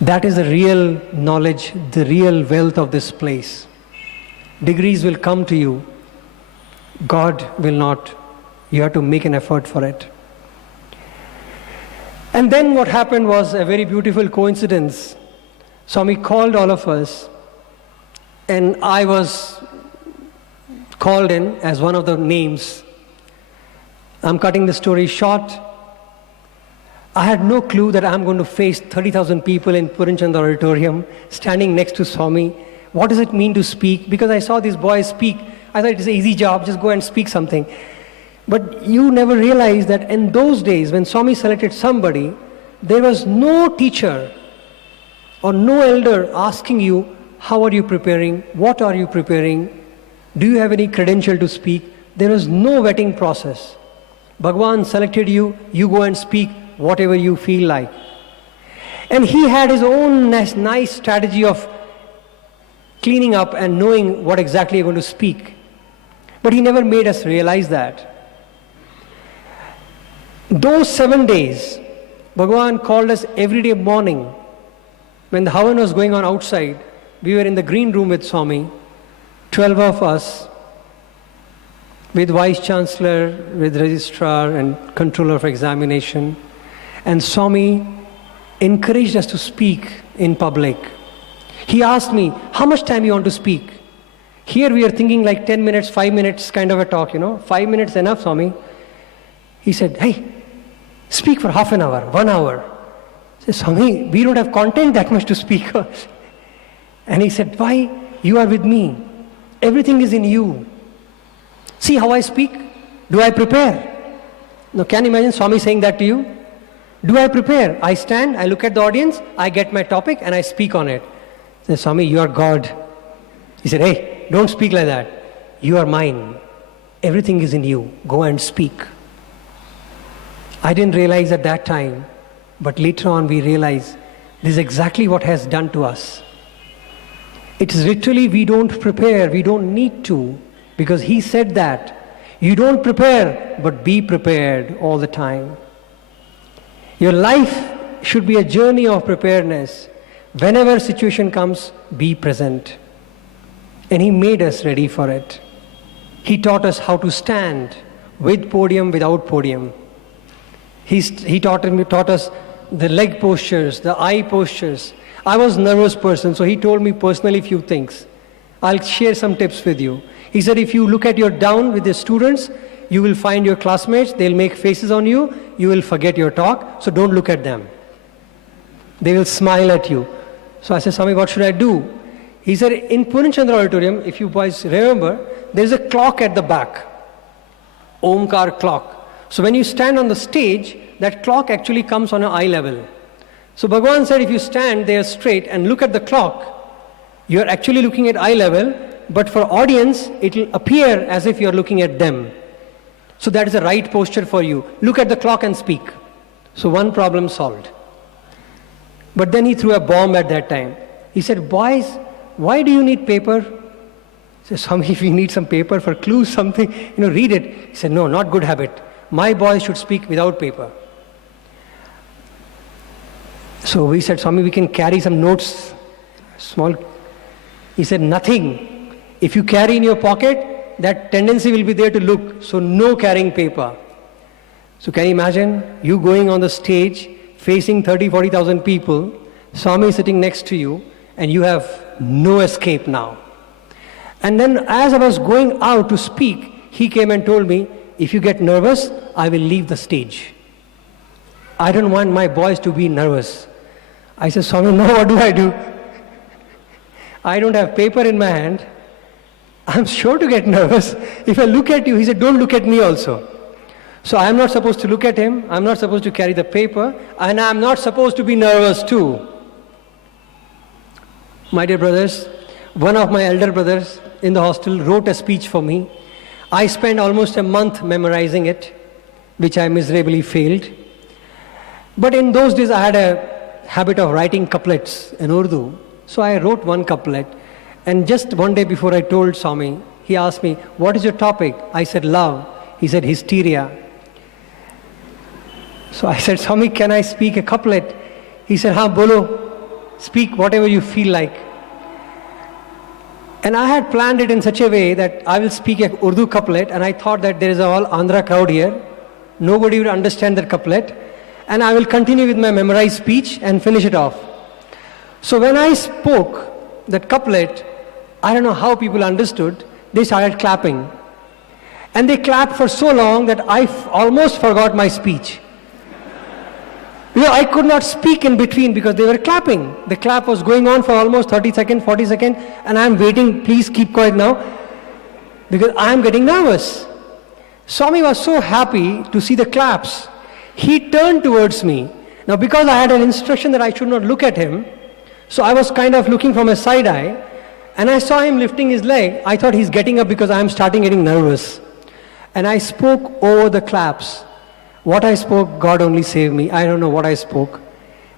That is the real knowledge, the real wealth of this place. Degrees will come to you. God will not. You have to make an effort for it. And then what happened was a very beautiful coincidence. Swami called all of us, and I was called in as one of the names. I'm cutting the story short. I had no clue that I'm going to face 30,000 people in Purinchandra Auditorium, standing next to Swami. What does it mean to speak? Because I saw these boys speak. I thought it's an easy job, just go and speak something. But you never realize that in those days, when Swami selected somebody, there was no teacher or no elder asking you, how are you preparing? What are you preparing? Do you have any credential to speak? There was no vetting process. Bhagwan selected you, you go and speak whatever you feel like. And he had his own nice strategy of cleaning up and knowing what exactly you're going to speak. But he never made us realize that. Those 7 days, Bhagwan called us every day morning. When the Havan was going on outside, we were in the green room with Swami, 12 of us, with Vice Chancellor, with Registrar and Controller for Examination. And Swami encouraged us to speak in public. He asked me, how much time you want to speak? Here we are thinking like 10 minutes, 5 minutes kind of a talk, 5 minutes enough, Swami. He said, hey, speak for half an hour, 1 hour. I said, Swami, we don't have content that much to speak. And he said, why? You are with me. Everything is in you. See how I speak? Do I prepare? Now, can you imagine Swami saying that to you? Do I prepare? I stand, I look at the audience, I get my topic and I speak on it. I said, Swami, you are God. He said, hey, don't speak like that. You are mine. Everything is in you. Go and speak. I didn't realize at that time, but later on we realized this is exactly what has done to us. It is literally we don't prepare, we don't need to, because he said that. You don't prepare, but be prepared all the time. Your life should be a journey of preparedness. Whenever situation comes, be present. And he made us ready for it. He taught us how to stand with podium, without podium. He taught us the leg postures, the eye postures. I was a nervous person, so he told me personally few things. I'll share some tips with you. He said, if you look at your down with the students, you will find your classmates, they'll make faces on you, you will forget your talk, so don't look at them. They will smile at you. So I said, Swami, what should I do? He said, in Purinchandra Auditorium, if you boys remember, there's a clock at the back. Omkar clock. So when you stand on the stage, that clock actually comes on an eye level. So Bhagwan said, if you stand there straight and look at the clock, you're actually looking at eye level, but for audience, it will appear as if you're looking at them. So that is the right posture for you. Look at the clock and speak. So one problem solved. But then he threw a bomb at that time. He said, boys, why do you need paper? I said, Swami, if you need some paper for clues, something, read it. He said, no, not good habit. My boys should speak without paper. So we said, Swami, we can carry some notes, small. He said, nothing. If you carry in your pocket, that tendency will be there to look. So no carrying paper. So can you imagine you going on the stage, facing 30, 40,000 people, Swami sitting next to you, and you have no escape now. And then as I was going out to speak, he came and told me, if you get nervous, I will leave the stage. I don't want my boys to be nervous. I said, Swami, no, what do I do? I don't have paper in my hand. I'm sure to get nervous. If I look at you, he said, don't look at me also. So I'm not supposed to look at him. I'm not supposed to carry the paper. And I'm not supposed to be nervous too. My dear brothers, one of my elder brothers in the hostel wrote a speech for me. I spent almost a month memorizing it, which I miserably failed. But in those days I had a habit of writing couplets in Urdu. So I wrote one couplet. And just one day before I told Swami, he asked me, what is your topic? I said, love. He said, hysteria. So I said, Swami, can I speak a couplet? He said, haan, bolo. Speak whatever you feel like. And I had planned it in such a way that I will speak a Urdu couplet, and I thought that there is a all Andhra crowd here. Nobody will understand that couplet. And I will continue with my memorized speech and finish it off. So when I spoke that couplet, I don't know how people understood, they started clapping. And they clapped for so long that I almost forgot my speech. I could not speak in between because they were clapping. The clap was going on for almost 30 seconds, 40 seconds, and I'm waiting, please keep quiet now, because I'm getting nervous. Swami was so happy to see the claps. He turned towards me. Now because I had an instruction that I should not look at him, so I was kind of looking from a side eye, and I saw him lifting his leg. I thought he's getting up because I'm starting getting nervous. And I spoke over the claps. What I spoke, God only saved me. I don't know what I spoke.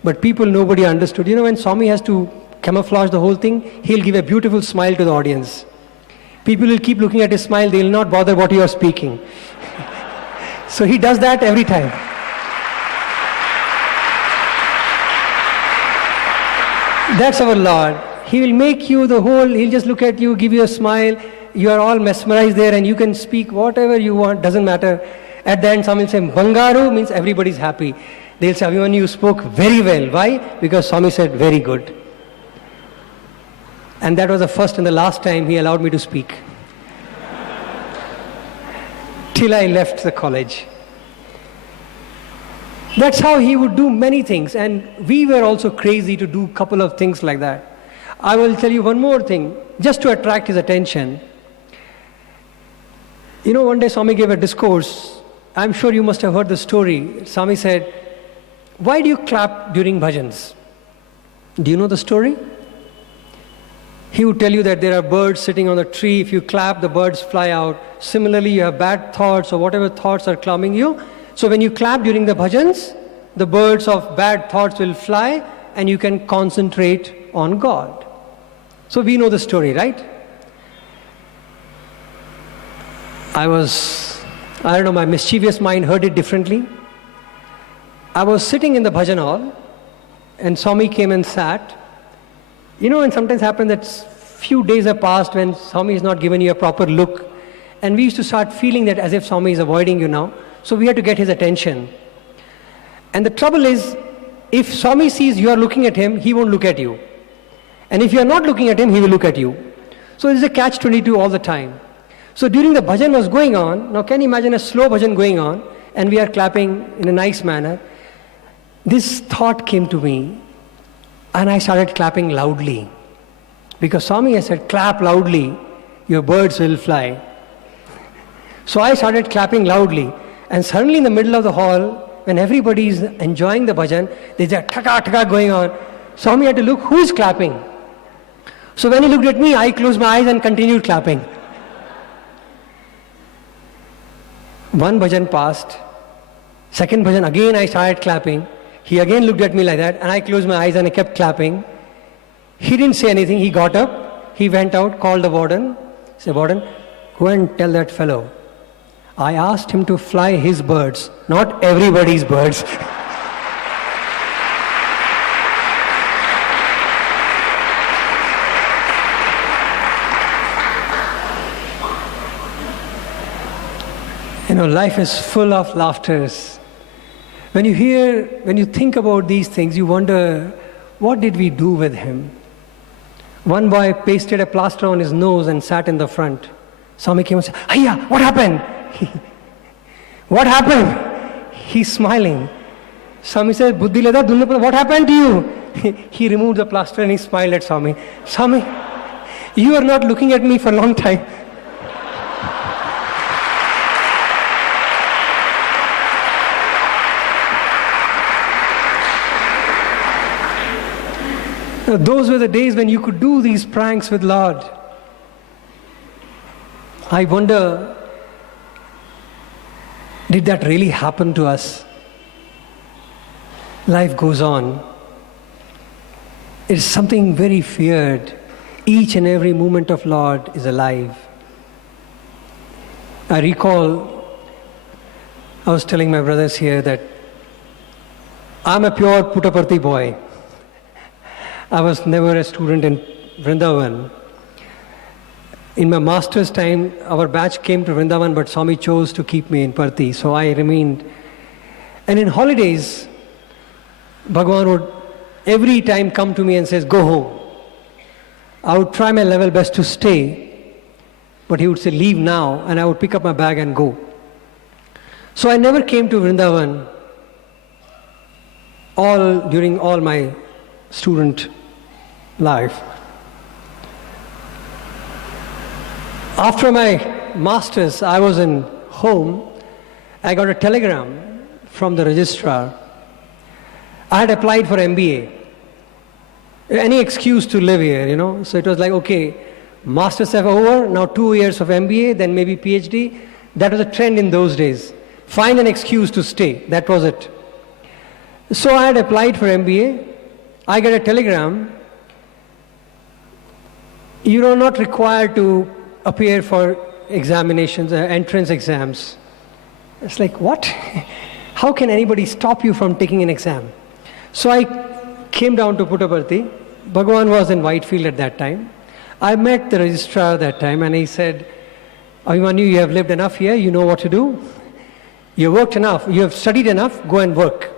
But people, nobody understood. When Swami has to camouflage the whole thing, he'll give a beautiful smile to the audience. People will keep looking at his smile, they'll not bother what you are speaking. So he does that every time. That's our Lord. He will make you the whole, he'll just look at you, give you a smile. You are all mesmerized there and you can speak whatever you want, doesn't matter. At the end, Swami will say, Bangaru means everybody's happy. They'll say, Abhimanyu, you spoke very well. Why? Because Swami said, very good. And that was the first and the last time he allowed me to speak. Till I left the college. That's how he would do many things. And we were also crazy to do a couple of things like that. I will tell you one more thing, just to attract his attention. One day Swami gave a discourse. I'm sure you must have heard the story. Swami said, why do you clap during bhajans? Do you know the story? He would tell you that there are birds sitting on a tree. If you clap, the birds fly out. Similarly, you have bad thoughts or whatever thoughts are clumming you. So when you clap during the bhajans, the birds of bad thoughts will fly and you can concentrate on God. So we know the story, right? My mischievous mind heard it differently. I was sitting in the bhajan hall and Swami came and sat. And sometimes happens that few days have passed when Swami has not given you a proper look. And we used to start feeling that as if Swami is avoiding you now. So we had to get his attention. And the trouble is, if Swami sees you are looking at him, he won't look at you. And if you are not looking at him, he will look at you. So it is a catch-22 all the time. So during the bhajan was going on, now can you imagine a slow bhajan going on, and we are clapping in a nice manner. This thought came to me, and I started clapping loudly. Because Swami has said, clap loudly, your birds will fly. So I started clapping loudly, and suddenly in the middle of the hall, when everybody is enjoying the bhajan, there's a taka going on. Swami had to look, who is clapping? So when he looked at me, I closed my eyes and continued clapping. One bhajan passed. Second bhajan, again I started clapping. He again looked at me like that, and I closed my eyes and I kept clapping. He didn't say anything. He got up, he went out, called the warden. He said, warden, go and tell that fellow. I asked him to fly his birds, not everybody's birds. Life is full of laughters. When you think about these things, you wonder, what did we do with him? One boy pasted a plaster on his nose and sat in the front. Swami came and said, "Hiya, what happened?" What happened? He's smiling. Swami said, "Buddhi leda, what happened to you?" He removed the plaster and he smiled at Swami. "Swami, you are not looking at me for a long time." Now, those were the days when you could do these pranks with Lord. I wonder, did that really happen to us? Life goes on. It is something very feared. Each and every moment of Lord is alive. I recall, I was telling my brothers here that I'm a pure Puttaparthi boy. I was never a student in Brindavan. In my master's time, our batch came to Brindavan, but Swami chose to keep me in Parthi, so I remained. And in holidays, Bhagavan would every time come to me and says, "Go home." I would try my level best to stay, but he would say, "Leave now," and I would pick up my bag and go. So I never came to Vrindavan during all my student life. After my master's, I was in home. I got a telegram from the registrar. I had applied for MBA. Any excuse to live here, So it was like, okay, master's have over, now 2 years of MBA, then maybe PhD. That was a trend in those days. Find an excuse to stay. That was it. So I had applied for MBA. I get a telegram. You are not required to appear for examinations, entrance exams. It's like, what? How can anybody stop you from taking an exam? So I came down to Puttaparthi. Bhagavan was in Whitefield at that time. I met the registrar that time and he said, "Abhimanyu, you have lived enough here, you know what to do. You have worked enough, you have studied enough, go and work."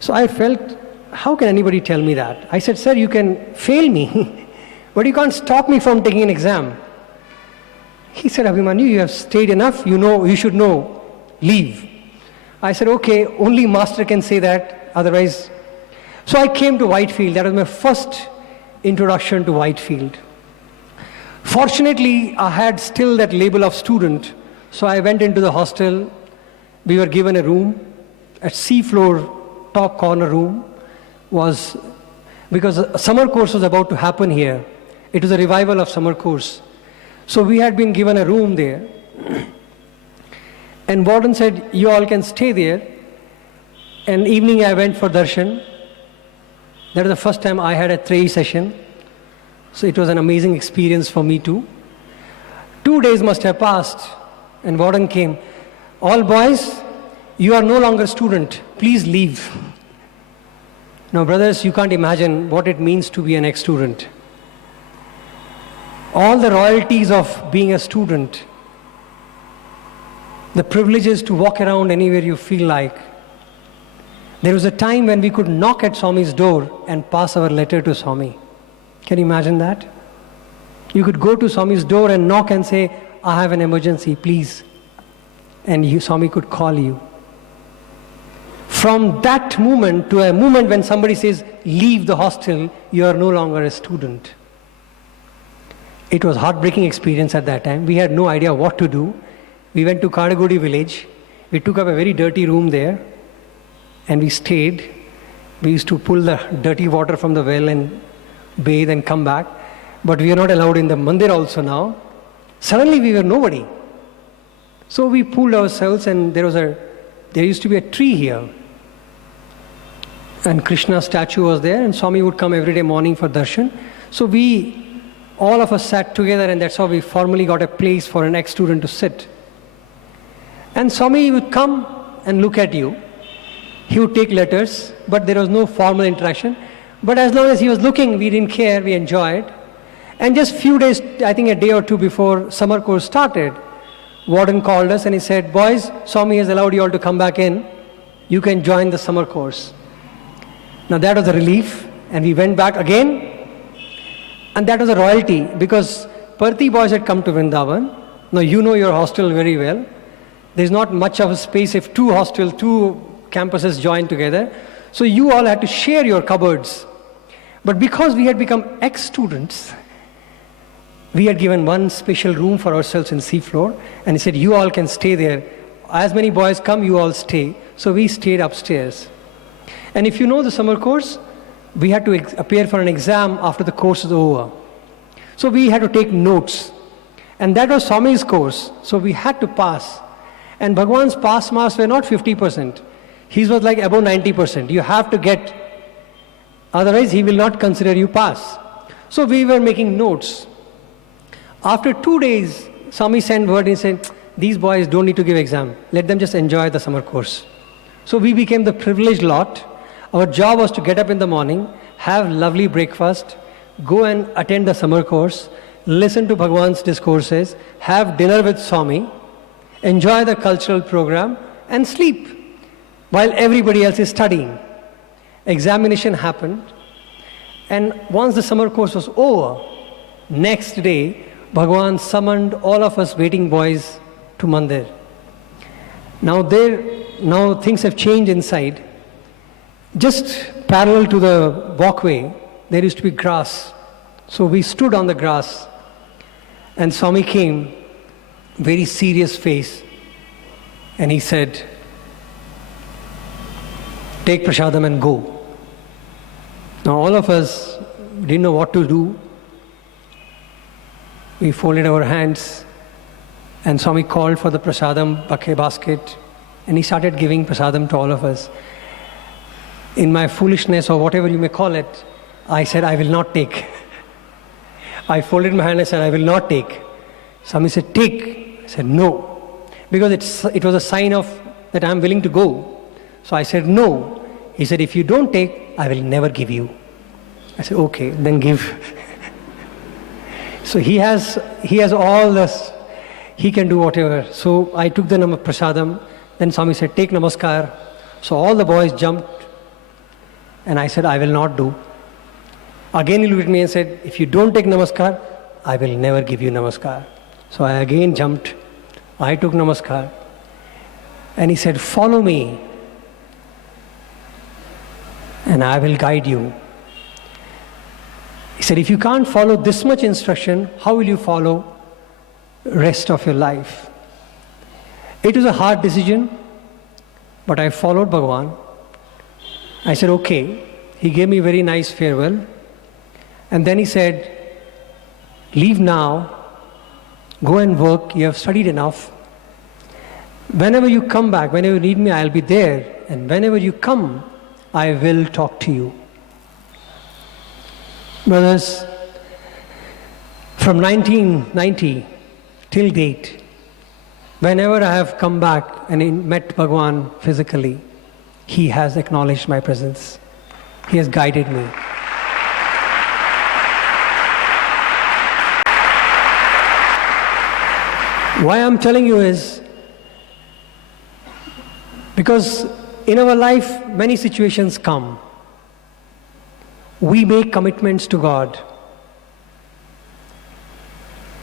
So I felt, how can anybody tell me that? I said, "Sir, you can fail me, but you can't stop me from taking an exam." He said, "Abhimanyu, you have stayed enough, you should know, leave." I said, "Okay, only master can say that, otherwise." So I came to Whitefield. That was my first introduction to Whitefield. Fortunately, I had still that label of student, so I went into the hostel. We were given a room, a sea floor, top corner room, because a summer course was about to happen here. It was a revival of summer course. So we had been given a room there. And warden said, "You all can stay there." And evening I went for darshan. That was the first time I had a Treyi session. So it was an amazing experience for me too. 2 days must have passed and warden came. "All boys, you are no longer student. Please leave." Now brothers, you can't imagine what it means to be an ex-student. All the royalties of being a student, the privileges to walk around anywhere you feel like. There was a time when we could knock at Swami's door and pass our letter to Swami. Can you imagine that? You could go to Swami's door and knock and say, "I have an emergency, please." And Swami could call you. From that moment to a moment when somebody says, "Leave the hostel," you are no longer a student. It was a heartbreaking experience at that time. We had no idea what to do. We went to Kadagudi village. We took up a very dirty room there and we stayed. We used to pull the dirty water from the well and bathe and come back. But we are not allowed in the mandir also now. Suddenly we were nobody. So we pulled ourselves and there used to be a tree here. And Krishna's statue was there and Swami would come every day morning for darshan. So all of us sat together and that's how we formally got a place for an ex-student to sit. And Swami would come and look at you. He would take letters, but there was no formal interaction. But as long as he was looking, we didn't care, we enjoyed. And just few days, I think a day or two before summer course started, warden called us and he said, "Boys, Swami has allowed you all to come back in." you can join the summer course. Now that was a relief, and we went back again, and that was a royalty, because Parthi boys had come to Vrindavan. Now you know your hostel very well. There's not much of a space if two campuses join together. So you all had to share your cupboards. But because we had become ex-students, we had given one special room for ourselves in sea floor, and he said, you all can stay there. As many boys come, you all stay. So we stayed upstairs. And if you know the summer course, we had to appear for an exam after the course is over. So we had to take notes. And that was Swami's course. So we had to pass. And Bhagwan's pass marks were not 50%. His was like above 90%. You have to get, otherwise he will not consider you pass. So we were making notes. After 2 days, Swami sent word and said, these boys don't need to give exam. Let them just enjoy the summer course. So we became the privileged lot. Our job was to get up in the morning, have lovely breakfast, go and attend the summer course, listen to Bhagwan's discourses, have dinner with Swami, enjoy the cultural program, and sleep while everybody else is studying. Examination happened, and once the summer course was over, next day, Bhagwan summoned all of us waiting boys to Mandir. Now things have changed inside. Just parallel to the walkway, there used to be grass. So we stood on the grass, and Swami came, very serious face, and he said, take prasadam and go. Now all of us didn't know what to do. We folded our hands, and Swami called for the prasadam basket, and he started giving prasadam to all of us. In my foolishness, or whatever you may call it, I said, I will not take. I folded my hand and said, I will not take. Swami said, take. I said, no. Because it was a sign of that I am willing to go. So I said, no. He said, if you don't take, I will never give you. I said, okay, then give. So he has all this, he can do whatever. So I took the prasadam, then Swami said, take namaskar. So all the boys jumped, and I said, I will not do. Again he looked at me and said, if you don't take namaskar, I will never give you namaskar. So I again jumped, I took namaskar, and he said, follow me, and I will guide you. He said, if you can't follow this much instruction, how will you follow rest of your life? It was a hard decision, but I followed Bhagwan. I said, okay. He gave me a very nice farewell. And then he said, leave now, go and work, you have studied enough. Whenever you come back, whenever you need me, I'll be there. And whenever you come, I will talk to you. Brothers, from 1990 till date, whenever I have come back and met Bhagwan physically, he has acknowledged my presence. He has guided me. Why I'm telling you is because in our life many situations come. We make commitments to God.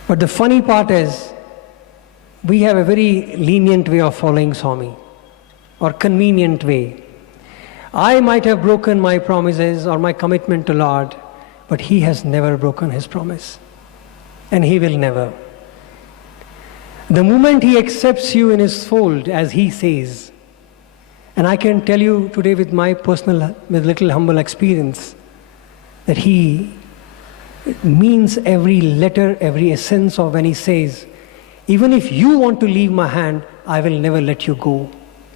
But the funny part is we have a very lenient way of following Swami, or convenient way. I might have broken my promises or my commitment to Lord, but He has never broken His promise, and He will never. The moment He accepts you in His fold, as He says, and I can tell you today with my personal, with little humble experience, that He means every letter, every essence of when He says, even if you want to leave my hand, I will never let you go.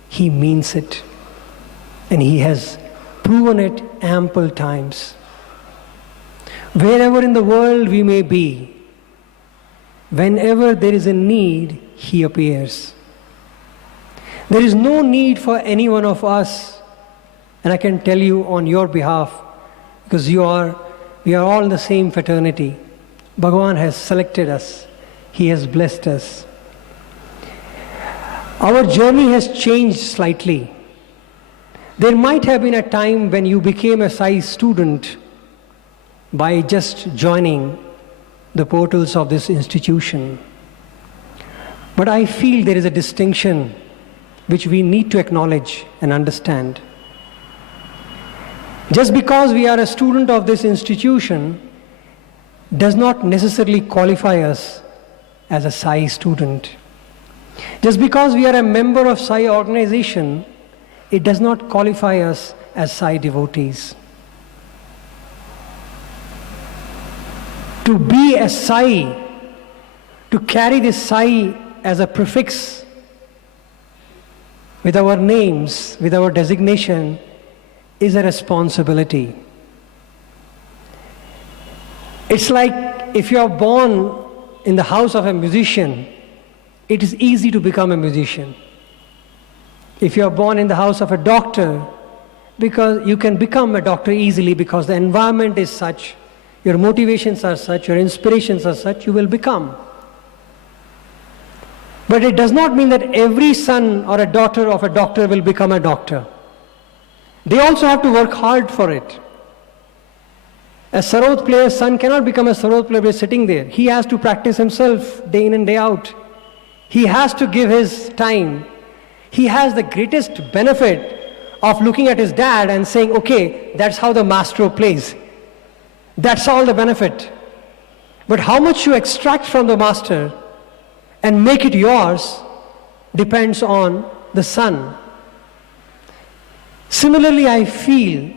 He means it. And He has proven it ample times. Wherever in the world we may be, whenever there is a need, He appears. There is no need for any one of us, and I can tell you on your behalf, because we are all in the same fraternity. Bhagavan has selected us. He has blessed us. Our journey has changed slightly. There might have been a time when you became a Sai student by just joining the portals of this institution. But I feel there is a distinction which we need to acknowledge and understand. Just because we are a student of this institution does not necessarily qualify us as a Sai student. Just because we are a member of Sai organization, it does not qualify us as Sai devotees. To be a Sai, to carry this Sai as a prefix with our names, with our designation, is a responsibility. It's like if you are born in the house of a musician, it is easy to become a musician. If you are born in the house of a doctor, because you can become a doctor easily because the environment is such, your motivations are such, your inspirations are such, you will become. But it does not mean that every son or a daughter of a doctor will become a doctor. They also have to work hard for it. A sarod player's son cannot become a sarod player by sitting there. He has to practice himself day in and day out. He has to give his time. He has the greatest benefit of looking at his dad and saying, okay, that's how the maestro plays. That's all the benefit. But how much you extract from the master and make it yours depends on the son. Similarly, I feel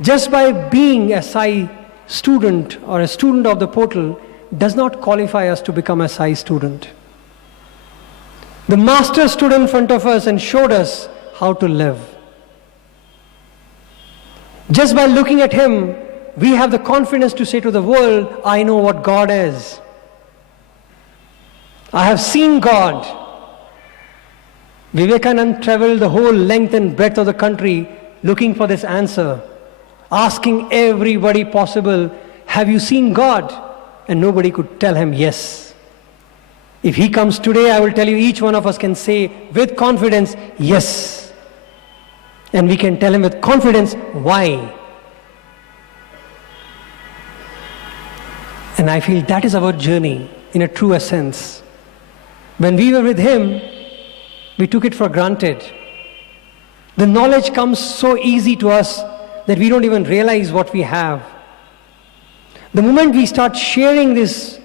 just by being a Sai student or a student of the portal does not qualify us to become a Sai student. The master stood in front of us and showed us how to live. Just by looking at him, we have the confidence to say to the world, I know what God is. I have seen God. Vivekananda traveled the whole length and breadth of the country looking for this answer, asking everybody possible, have you seen God? And nobody could tell him yes. If he comes today, I will tell you, each one of us can say with confidence, yes. And we can tell him with confidence, why? And I feel that is our journey in a true essence. When we were with him, we took it for granted. The knowledge comes so easy to us that we don't even realize what we have. The moment we start sharing this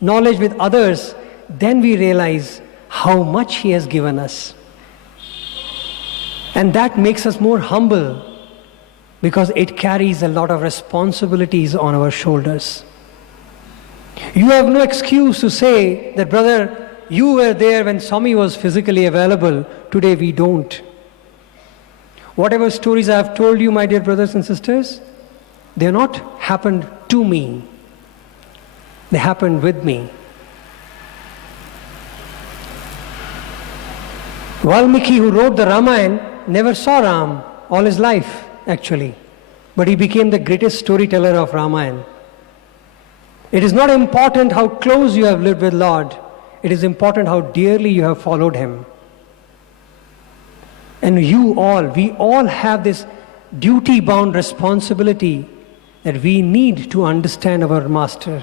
knowledge with others, then we realize how much he has given us. And that makes us more humble because it carries a lot of responsibilities on our shoulders. You have no excuse to say that, brother, you were there when Swami was physically available. Today we don't. Whatever stories I have told you, my dear brothers and sisters, they have not happened to me. They happened with me. Valmiki, who wrote the Ramayana, never saw Ram all his life, actually. But he became the greatest storyteller of Ramayana. It is not important how close you have lived with Lord. It is important how dearly you have followed him. And we all have this duty-bound responsibility that we need to understand our master.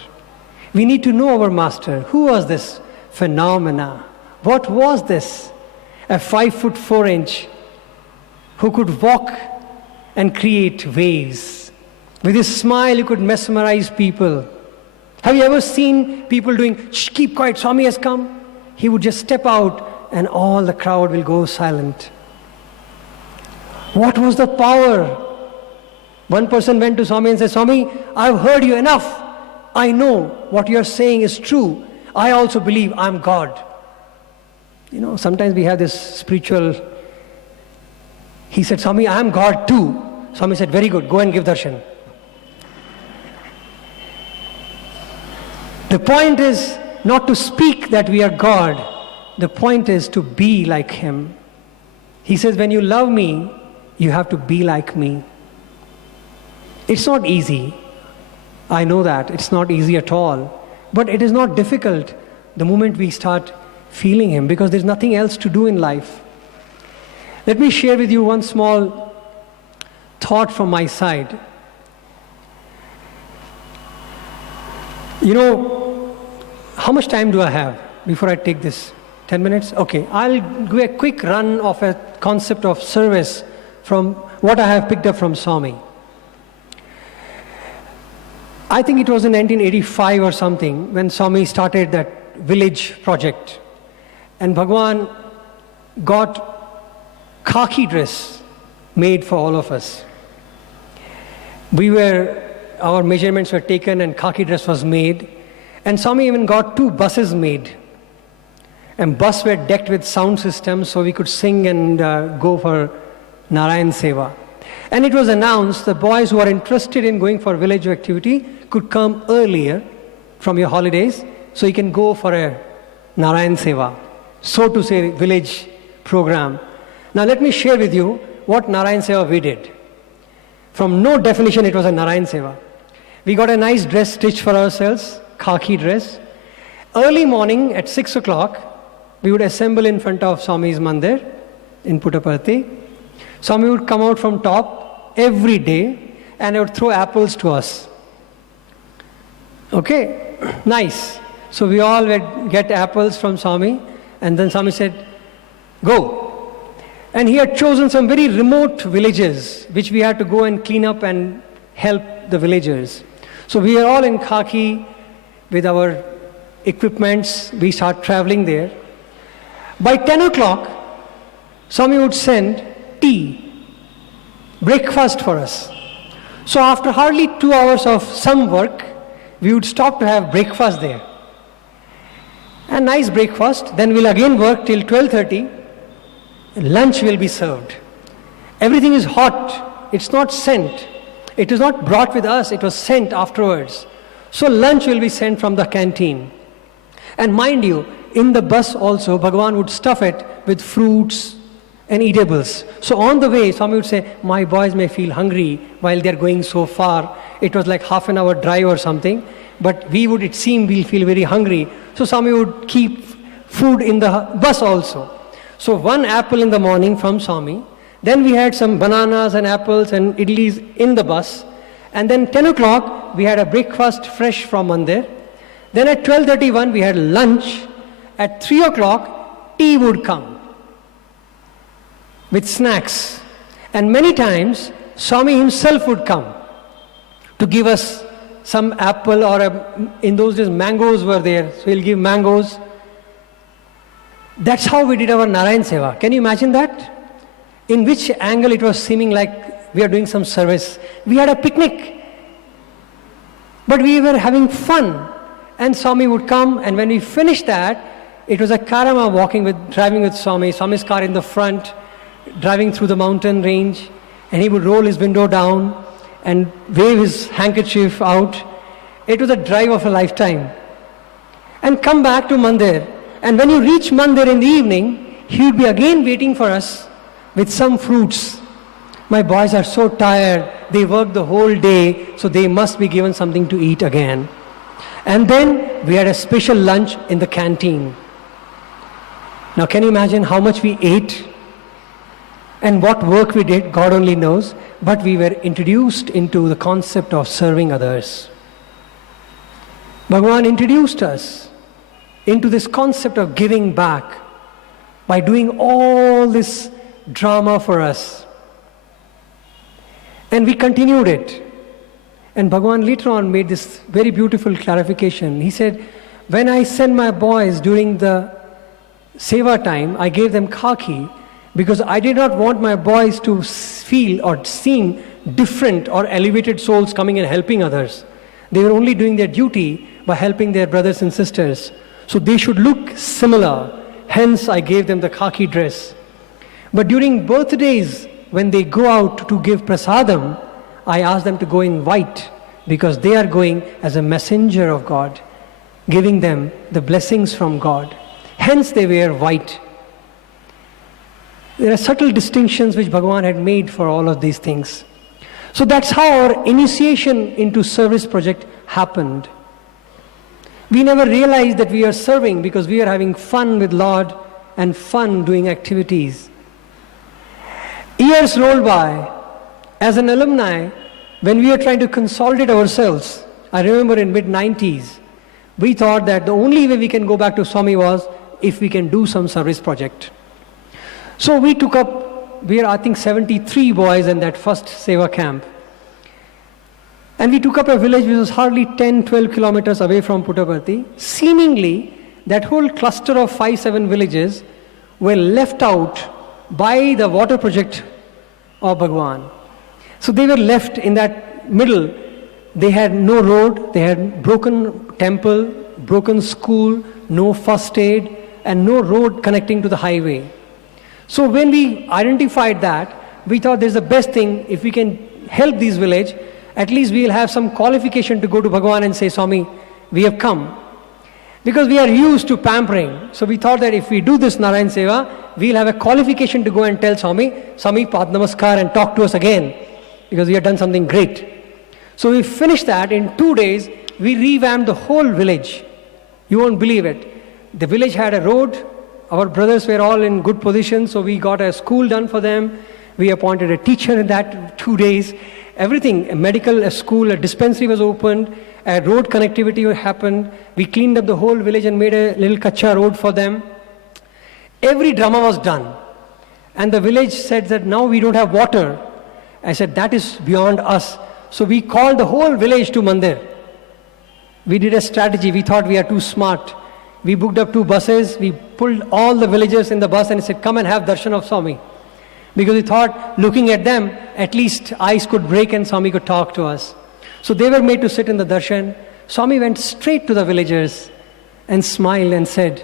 We need to know our master. Who was this phenomena? What was this? A 5'4" who could walk and create waves. With his smile, he could mesmerize people. Have you ever seen people doing, shh, keep quiet, Swami has come? He would just step out and all the crowd will go silent. What was the power? One person went to Swami and said, Swami, I've heard you enough. I know what you're saying is true. I also believe I'm God. You know, sometimes we have this spiritual, he said, Swami, I'm God too. Swami said, very good, go and give darshan. The point is not to speak that we are God. The point is to be like him. He says, when you love me, you have to be like me. It's not easy. I know that. It's not easy at all. But it is not difficult the moment we start feeling him, because there's nothing else to do in life. Let me share with you one small thought from my side. You know, how much time do I have before I take this? 10 minutes? Okay, I'll do a quick run of a concept of service from what I have picked up from Swami. I think it was in 1985 or something when Swami started that village project. And Bhagwan got khaki dress made for all of us. Our measurements were taken and khaki dress was made. And Swami even got 2 buses made. And bus were decked with sound systems so we could sing and go for Narayan Seva. And it was announced the boys who are interested in going for village activity could come earlier from your holidays so you can go for a Narayan Seva, so to say, village program. Now let me share with you what Narayan Seva we did. From no definition, it was a Narayan Seva. We got a nice dress stitched for ourselves, khaki dress. Early morning at 6 o'clock, we would assemble in front of Swami's Mandir in Puttaparthi. Swami would come out from top every day and he would throw apples to us. Okay, nice. So we all would get apples from Swami, and then Swami said, go. And he had chosen some very remote villages which we had to go and clean up and help the villagers. So we were all in khaki with our equipments. We start traveling there. By 10 o'clock, Swami would send tea, breakfast for us. So after hardly 2 hours of some work, we would stop to have breakfast there. A nice breakfast, then we'll again work till 12:30. Lunch will be served. Everything is hot, it's not sent. It is not brought with us, it was sent afterwards. So lunch will be sent from the canteen. And mind you, in the bus also, Bhagavan would stuff it with fruits and eatables. So on the way, Swami would say, my boys may feel hungry while they're going so far. It was like half an hour drive or something. But we'll feel very hungry. So Swami would keep food in the bus also. So 1 apple in the morning from Swami. Then we had some bananas and apples and idlis in the bus. And then 10 o'clock, we had a breakfast fresh from Mandir. Then at 12:31, we had lunch. At 3 o'clock, tea would come with snacks. And many times, Swami himself would come to give us some apple in those days mangoes were there. So he'll give mangoes. That's how we did our Narayan Seva. Can you imagine that? In which angle it was seeming like we are doing some service. We had a picnic. But we were having fun. And Swami would come, and when we finished that, it was a karama driving with Swami, Swami's car in the front, driving through the mountain range, and he would roll his window down and wave his handkerchief out. It was a drive of a lifetime. And come back to Mandir. And when you reach Mandir in the evening, he would be again waiting for us with some fruits. My boys are so tired, they worked the whole day, so they must be given something to eat again. And then we had a special lunch in the canteen. Now can you imagine how much we ate and what work we did? God only knows. But we were introduced into the concept of serving others. Bhagavan introduced us into this concept of giving back by doing all this drama for us. And we continued it. And Bhagavan later on made this very beautiful clarification. He said, when I send my boys during the Seva time, I gave them khaki because I did not want my boys to feel or seem different or elevated souls coming and helping others. They were only doing their duty by helping their brothers and sisters. So they should look similar. Hence, I gave them the khaki dress. But during birthdays, when they go out to give prasadam, I ask them to go in white because they are going as a messenger of God, giving them the blessings from God. Hence they wear white. There are subtle distinctions which Bhagavan had made for all of these things. So that's how our initiation into service project happened. We never realized that we are serving because we are having fun with Lord and fun doing activities. Years rolled by As an alumni, when we were trying to consolidate ourselves, I remember in mid-90s, we thought that the only way we can go back to Swami was if we can do some service project. So we took up, we were I think 73 boys in that first Seva camp. And we took up a village which was hardly 10-12 kilometers away from Puttaparthi. Seemingly, that whole cluster of 5-7 villages were left out by the water project of Bhagwan. So they were left in that middle. They had no road, they had broken temple, broken school, no first aid, and no road connecting to the highway. So when we identified that, we thought this is the best thing. If we can help these villages, at least we will have some qualification to go to Bhagwan and say, Swami, we have come. Because we are used to pampering. So we thought that if we do this Narayan Seva, we'll have a qualification to go and tell Swami, Swami, Pad Namaskar, and talk to us again. Because we have done something great. So we finished that. In 2 days, we revamped the whole village. You won't believe it. The village had a road. Our brothers were all in good position, so we got a school done for them. We appointed a teacher in that 2 days. Everything, a medical, a school, a dispensary was opened, a road connectivity happened. We cleaned up the whole village and made a little kacha road for them. Every drama was done. And the village said that now we don't have water. I said, that is beyond us. So we called the whole village to Mandir. We did a strategy. We thought we are too smart. We booked up 2 buses. We pulled all the villagers in the bus and said, come and have darshan of Swami. Because we thought, looking at them, at least ice could break and Swami could talk to us. So they were made to sit in the darshan. Swami went straight to the villagers and smiled and said,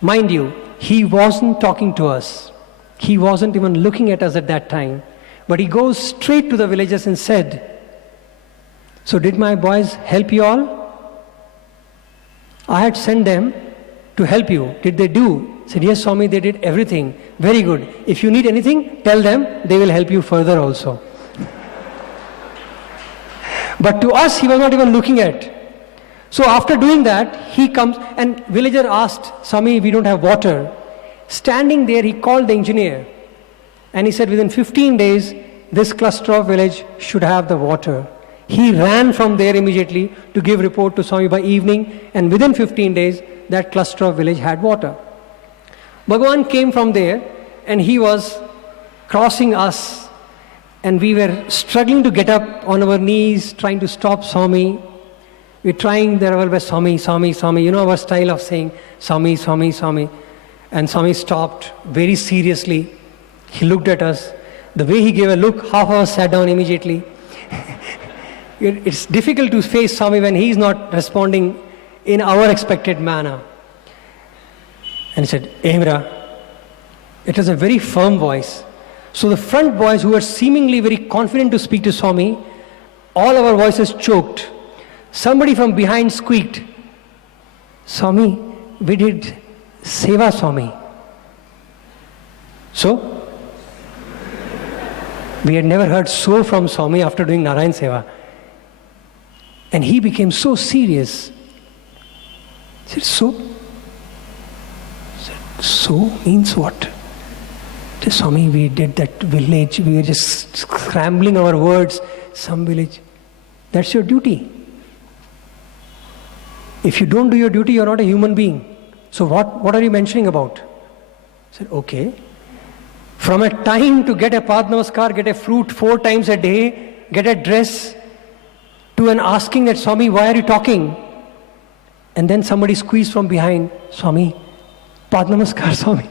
mind you, he wasn't talking to us. He wasn't even looking at us at that time. But he goes straight to the villagers and said, so did my boys help you all? I had sent them to help you. Did they do? Said, yes, Swami, they did everything. Very good. If you need anything, tell them. They will help you further also. But to us, he was not even looking at. So after doing that, he comes and villager asked, Swami, we don't have water. Standing there, he called the engineer. And he said, within 15 days, this cluster of village should have the water. He ran from there immediately to give report to Swami by evening. And within 15 days, that cluster of village had water. Bhagwan came from there and he was crossing us and we were struggling to get up on our knees, trying to stop Swami. We're trying there our best, Swami, Swami, Swami. You know our style of saying, Swami, Swami, Swami. And Swami stopped very seriously. He looked at us. The way he gave a look, half of us sat down immediately. It's difficult to face Swami when he's not responding in our expected manner. And he said, Emra. It was a very firm voice. So the front boys who were seemingly very confident to speak to Swami, all our voices choked. Somebody from behind squeaked, Swami, we did Seva Swami. So, we had never heard so from Swami after doing Narayan Seva. And he became so serious. He said, so? So means what? Swami, we did that village, we were just scrambling our words, some village. That's your duty. If you don't do your duty, you're not a human being. So what are you mentioning about? I said, okay. From a time to get a Pad Namaskar, get a fruit 4 times a day, get a dress, to an asking that, Swami, why are you talking? And then somebody squeezed from behind, Swami, Pad Namaskar, Swami.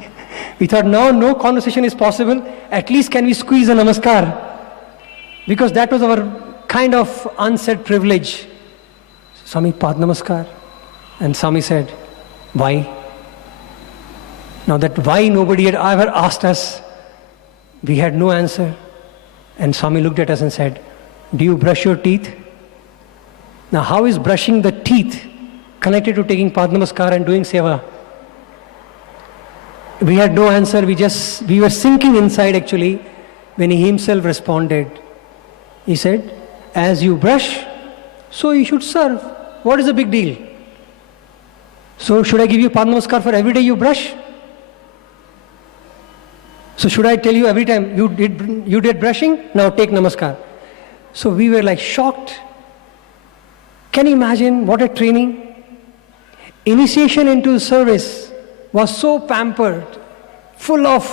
We thought, now no conversation is possible. At least can we squeeze a Namaskar? Because that was our kind of unsaid privilege. Swami, Pad Namaskar. And Swami said, why? Now that why nobody had ever asked us, we had no answer. And Swami looked at us and said, do you brush your teeth? Now how is brushing the teeth connected to taking Pad Namaskar and doing Seva? We had no answer. We were sinking inside actually when he himself responded. He said, as you brush, so you should serve. What is the big deal? So should I give you Pad Namaskar for every day you brush? So should I tell you every time you did brushing? Now take namaskar. So we were like shocked. Can you imagine what a training? Initiation into service was so pampered, full of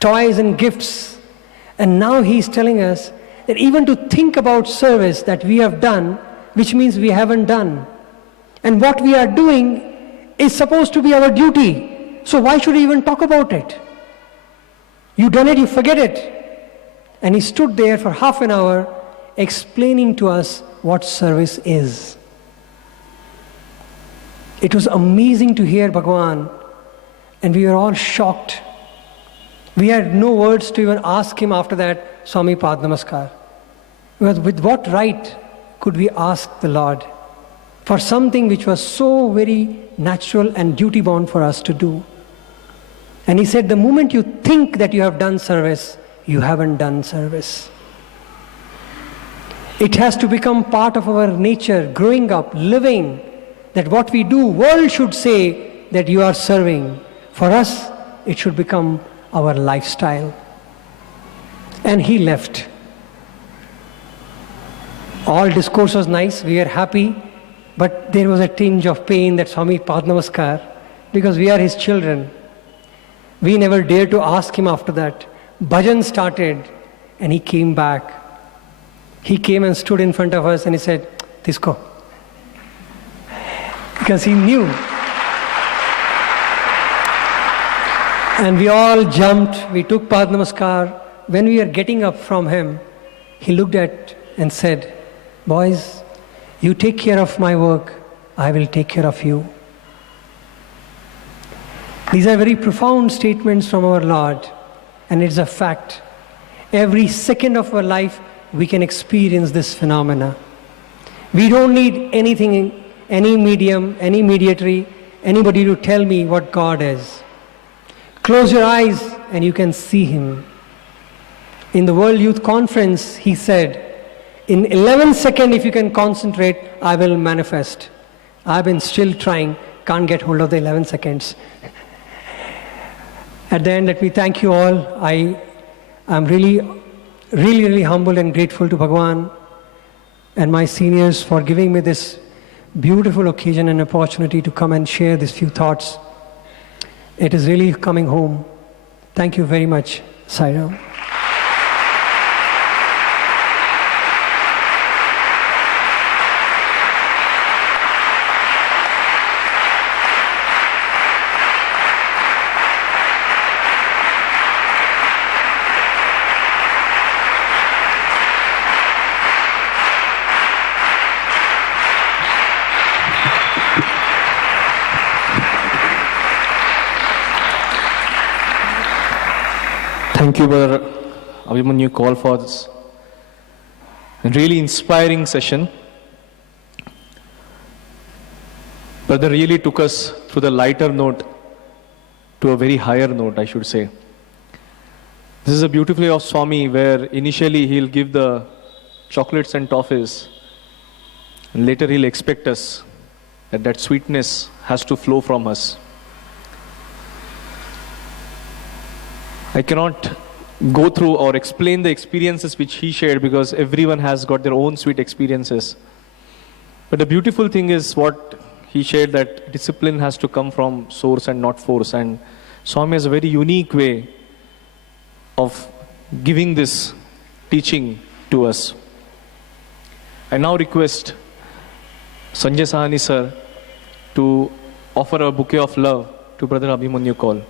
toys and gifts. And now he's telling us that even to think about service that we have done, which means we haven't done. And what we are doing is supposed to be our duty. So why should we even talk about it? You done it, you forget it. And he stood there for half an hour explaining to us what service is. It was amazing to hear Bhagavan, and we were all shocked. We had no words to even ask him after that, Swami Pad Namaskar. Because with what right could we ask the Lord for something which was so very natural and duty bound for us to do? And he said, the moment you think that you have done service, you haven't done service. It has to become part of our nature, growing up, living, that what we do, world should say that you are serving. For us, it should become our lifestyle. And he left. All discourse was nice, we were happy, but there was a tinge of pain that Swami Pad Namaskar, because we are his children. We never dared to ask him after that. Bhajan started and he came back. He came and stood in front of us and he said, Tisko. Because he knew. And we all jumped, we took Pad Namaskar. When we were getting up from him, he looked at and said, boys, you take care of my work, I will take care of you. These are very profound statements from our Lord, and it's a fact. Every second of our life, we can experience this phenomena. We don't need anything, any medium, any mediatory, anybody to tell me what God is. Close your eyes and you can see Him. In the World Youth Conference, he said, in 11 seconds, if you can concentrate, I will manifest. I've been still trying, can't get hold of the 11 seconds. At the end, let me thank you all. I am really humble and grateful to Bhagavan and my seniors for giving me this beautiful occasion and opportunity to come and share these few thoughts. It is really coming home. Thank you very much, Sai Ram. Thank you, Brother Abhimanyu, Kaul, for this really inspiring session. Brother really took us through the lighter note to a very higher note, I should say. This is a beautifully of Swami where initially he'll give the chocolates and toffees, and later he'll expect us that sweetness has to flow from us. I cannot go through or explain the experiences which he shared because everyone has got their own sweet experiences. But the beautiful thing is what he shared, that discipline has to come from source and not force. And Swami has a very unique way of giving this teaching to us. I now request Sanjay Sahani sir to offer a bouquet of love to Brother Abhimanyu Kaul.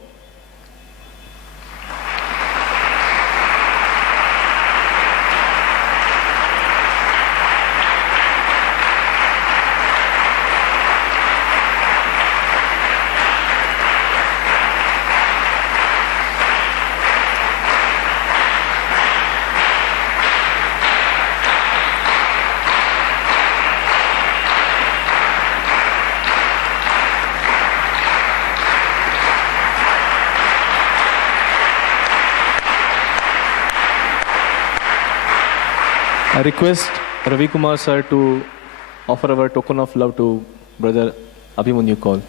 I request Ravi Kumar sir to offer our token of love to Brother Abhimanyu Kaul.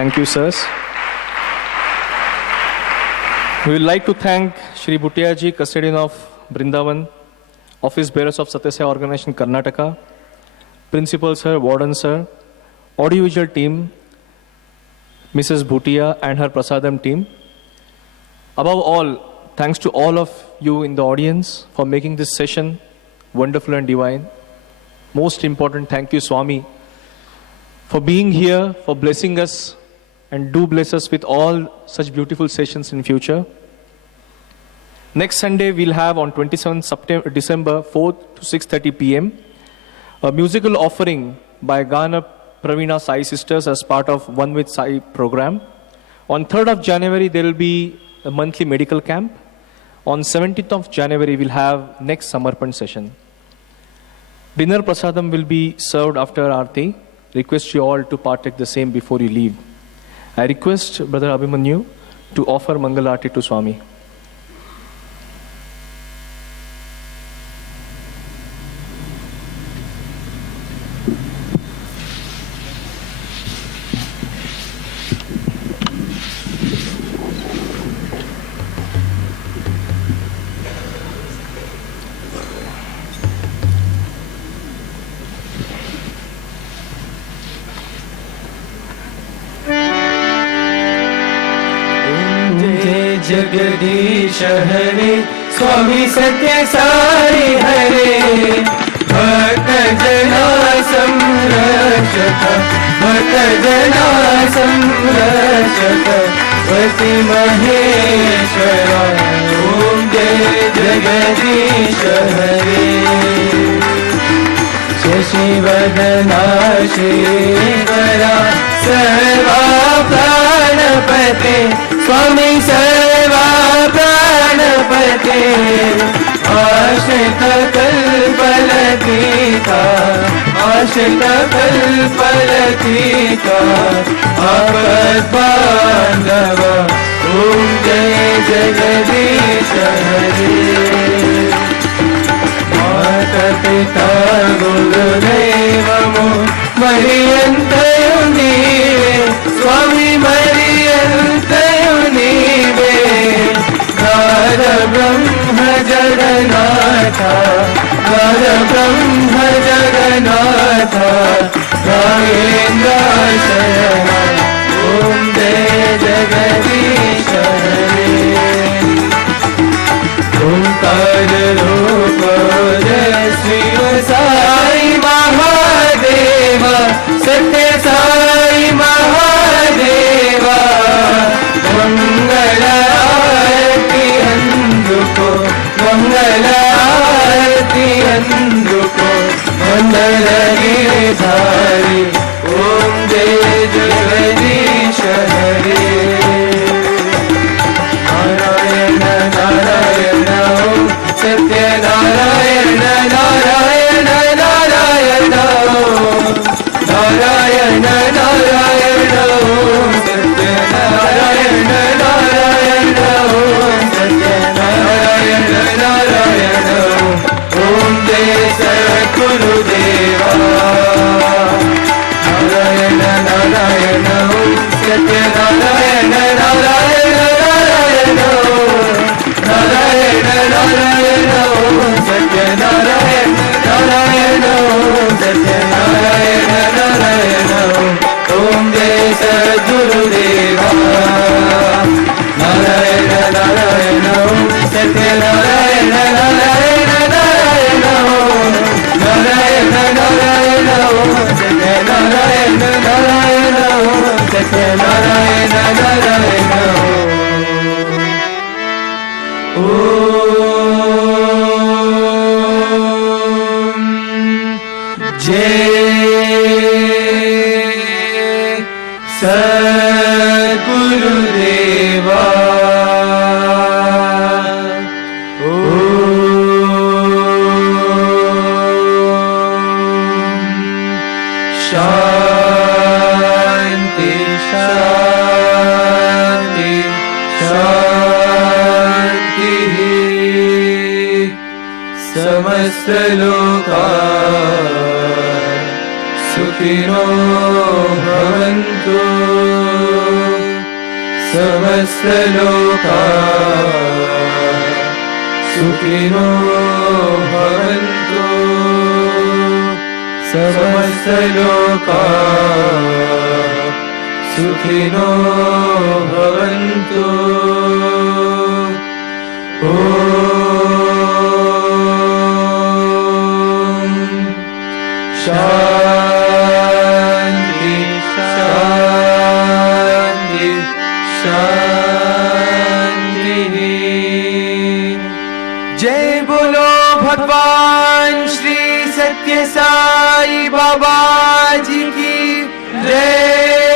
Thank you, sirs. We would like to thank Shri Bhuttiyaji, custodian of Brindavan, office bearers of Satyasai Organization Karnataka, principal sir, warden sir, audiovisual team, Mrs. Bhutia and her Prasadam team. Above all, thanks to all of you in the audience for making this session wonderful and divine. Most important, thank you, Swami, for being here, for blessing us, and do bless us with all such beautiful sessions in future. Next Sunday, we'll have on 27th December 4th to 6:30 p.m. a musical offering by Gana Pravina Sai Sisters as part of One with Sai program. On 3rd of January, there will be a monthly medical camp. On 17th of January, we'll have next Samarpan session. Dinner prasadam will be served after Aarti. Request you all to partake the same before you leave. I request Brother Abhimanyu to offer Mangala Aarti to Swami. Jagdish हरे स्वामी सत्य साई हरे भक्त जना संरक्षक भक्त जना संरक्षक पति महेश्वर ओम जय जगदीश हरे शशिवदना श्रीकरा सर्वा प्राणपते स्वामी सर्वा प्राणपते आश्रित कल्पलतिका आश्रित कल्पलतिका आपद्बान्धव ओम जय जगदीश हरे माता पिता गुरुदेवमो मरियन्तयो नीवे स्वामी मरियन्तयो नीवे नाद ब्रह्म जगन्नाथा नाद ब्रह्म जगन्नाथा नागेन्द्र शरण ओम जय जगदीश हरे ओंकार रूप जय श्री साई महादेव सत्य साई महादेवा मंगल आरती अंधुको मंगल आरती अंधुको मंगल गिरधारी ओम जय जगदीश हरे नारायण नारायण ओम सत्य नारायण नारायण नारायण ओम नारायण नारायण ओम सत्य नारायण नारायण ओम सत्य नारायण नारायण ओम जय सद्गुरुदेवा नारायण नारायण ओम सत्य नारायण नारायण नारायण ओम नारायण नारायण ओम सत्य नारायण नारायण ओम सत्य नारायण नारायण ओम जय सद्गुरुदेवा नारायण नारायण ओम सत्य नारायण नारायण नारायण ओम नारायण नारायण ओम सत्य नारायण नारायण ओम सत्य नारायण नारायण ओम जय सद्गुरुदेवा शांति शांति शांति समस्त लोका सुखिनो भवन्तु समस्त लोका सुखिनो भवन्तु समस्त लोका सुखिनो भवन्तु ॐ शान्ति शान्ति शान्तिः जय बोलो भगवान श्री सत्य साई बाबा जी की जय।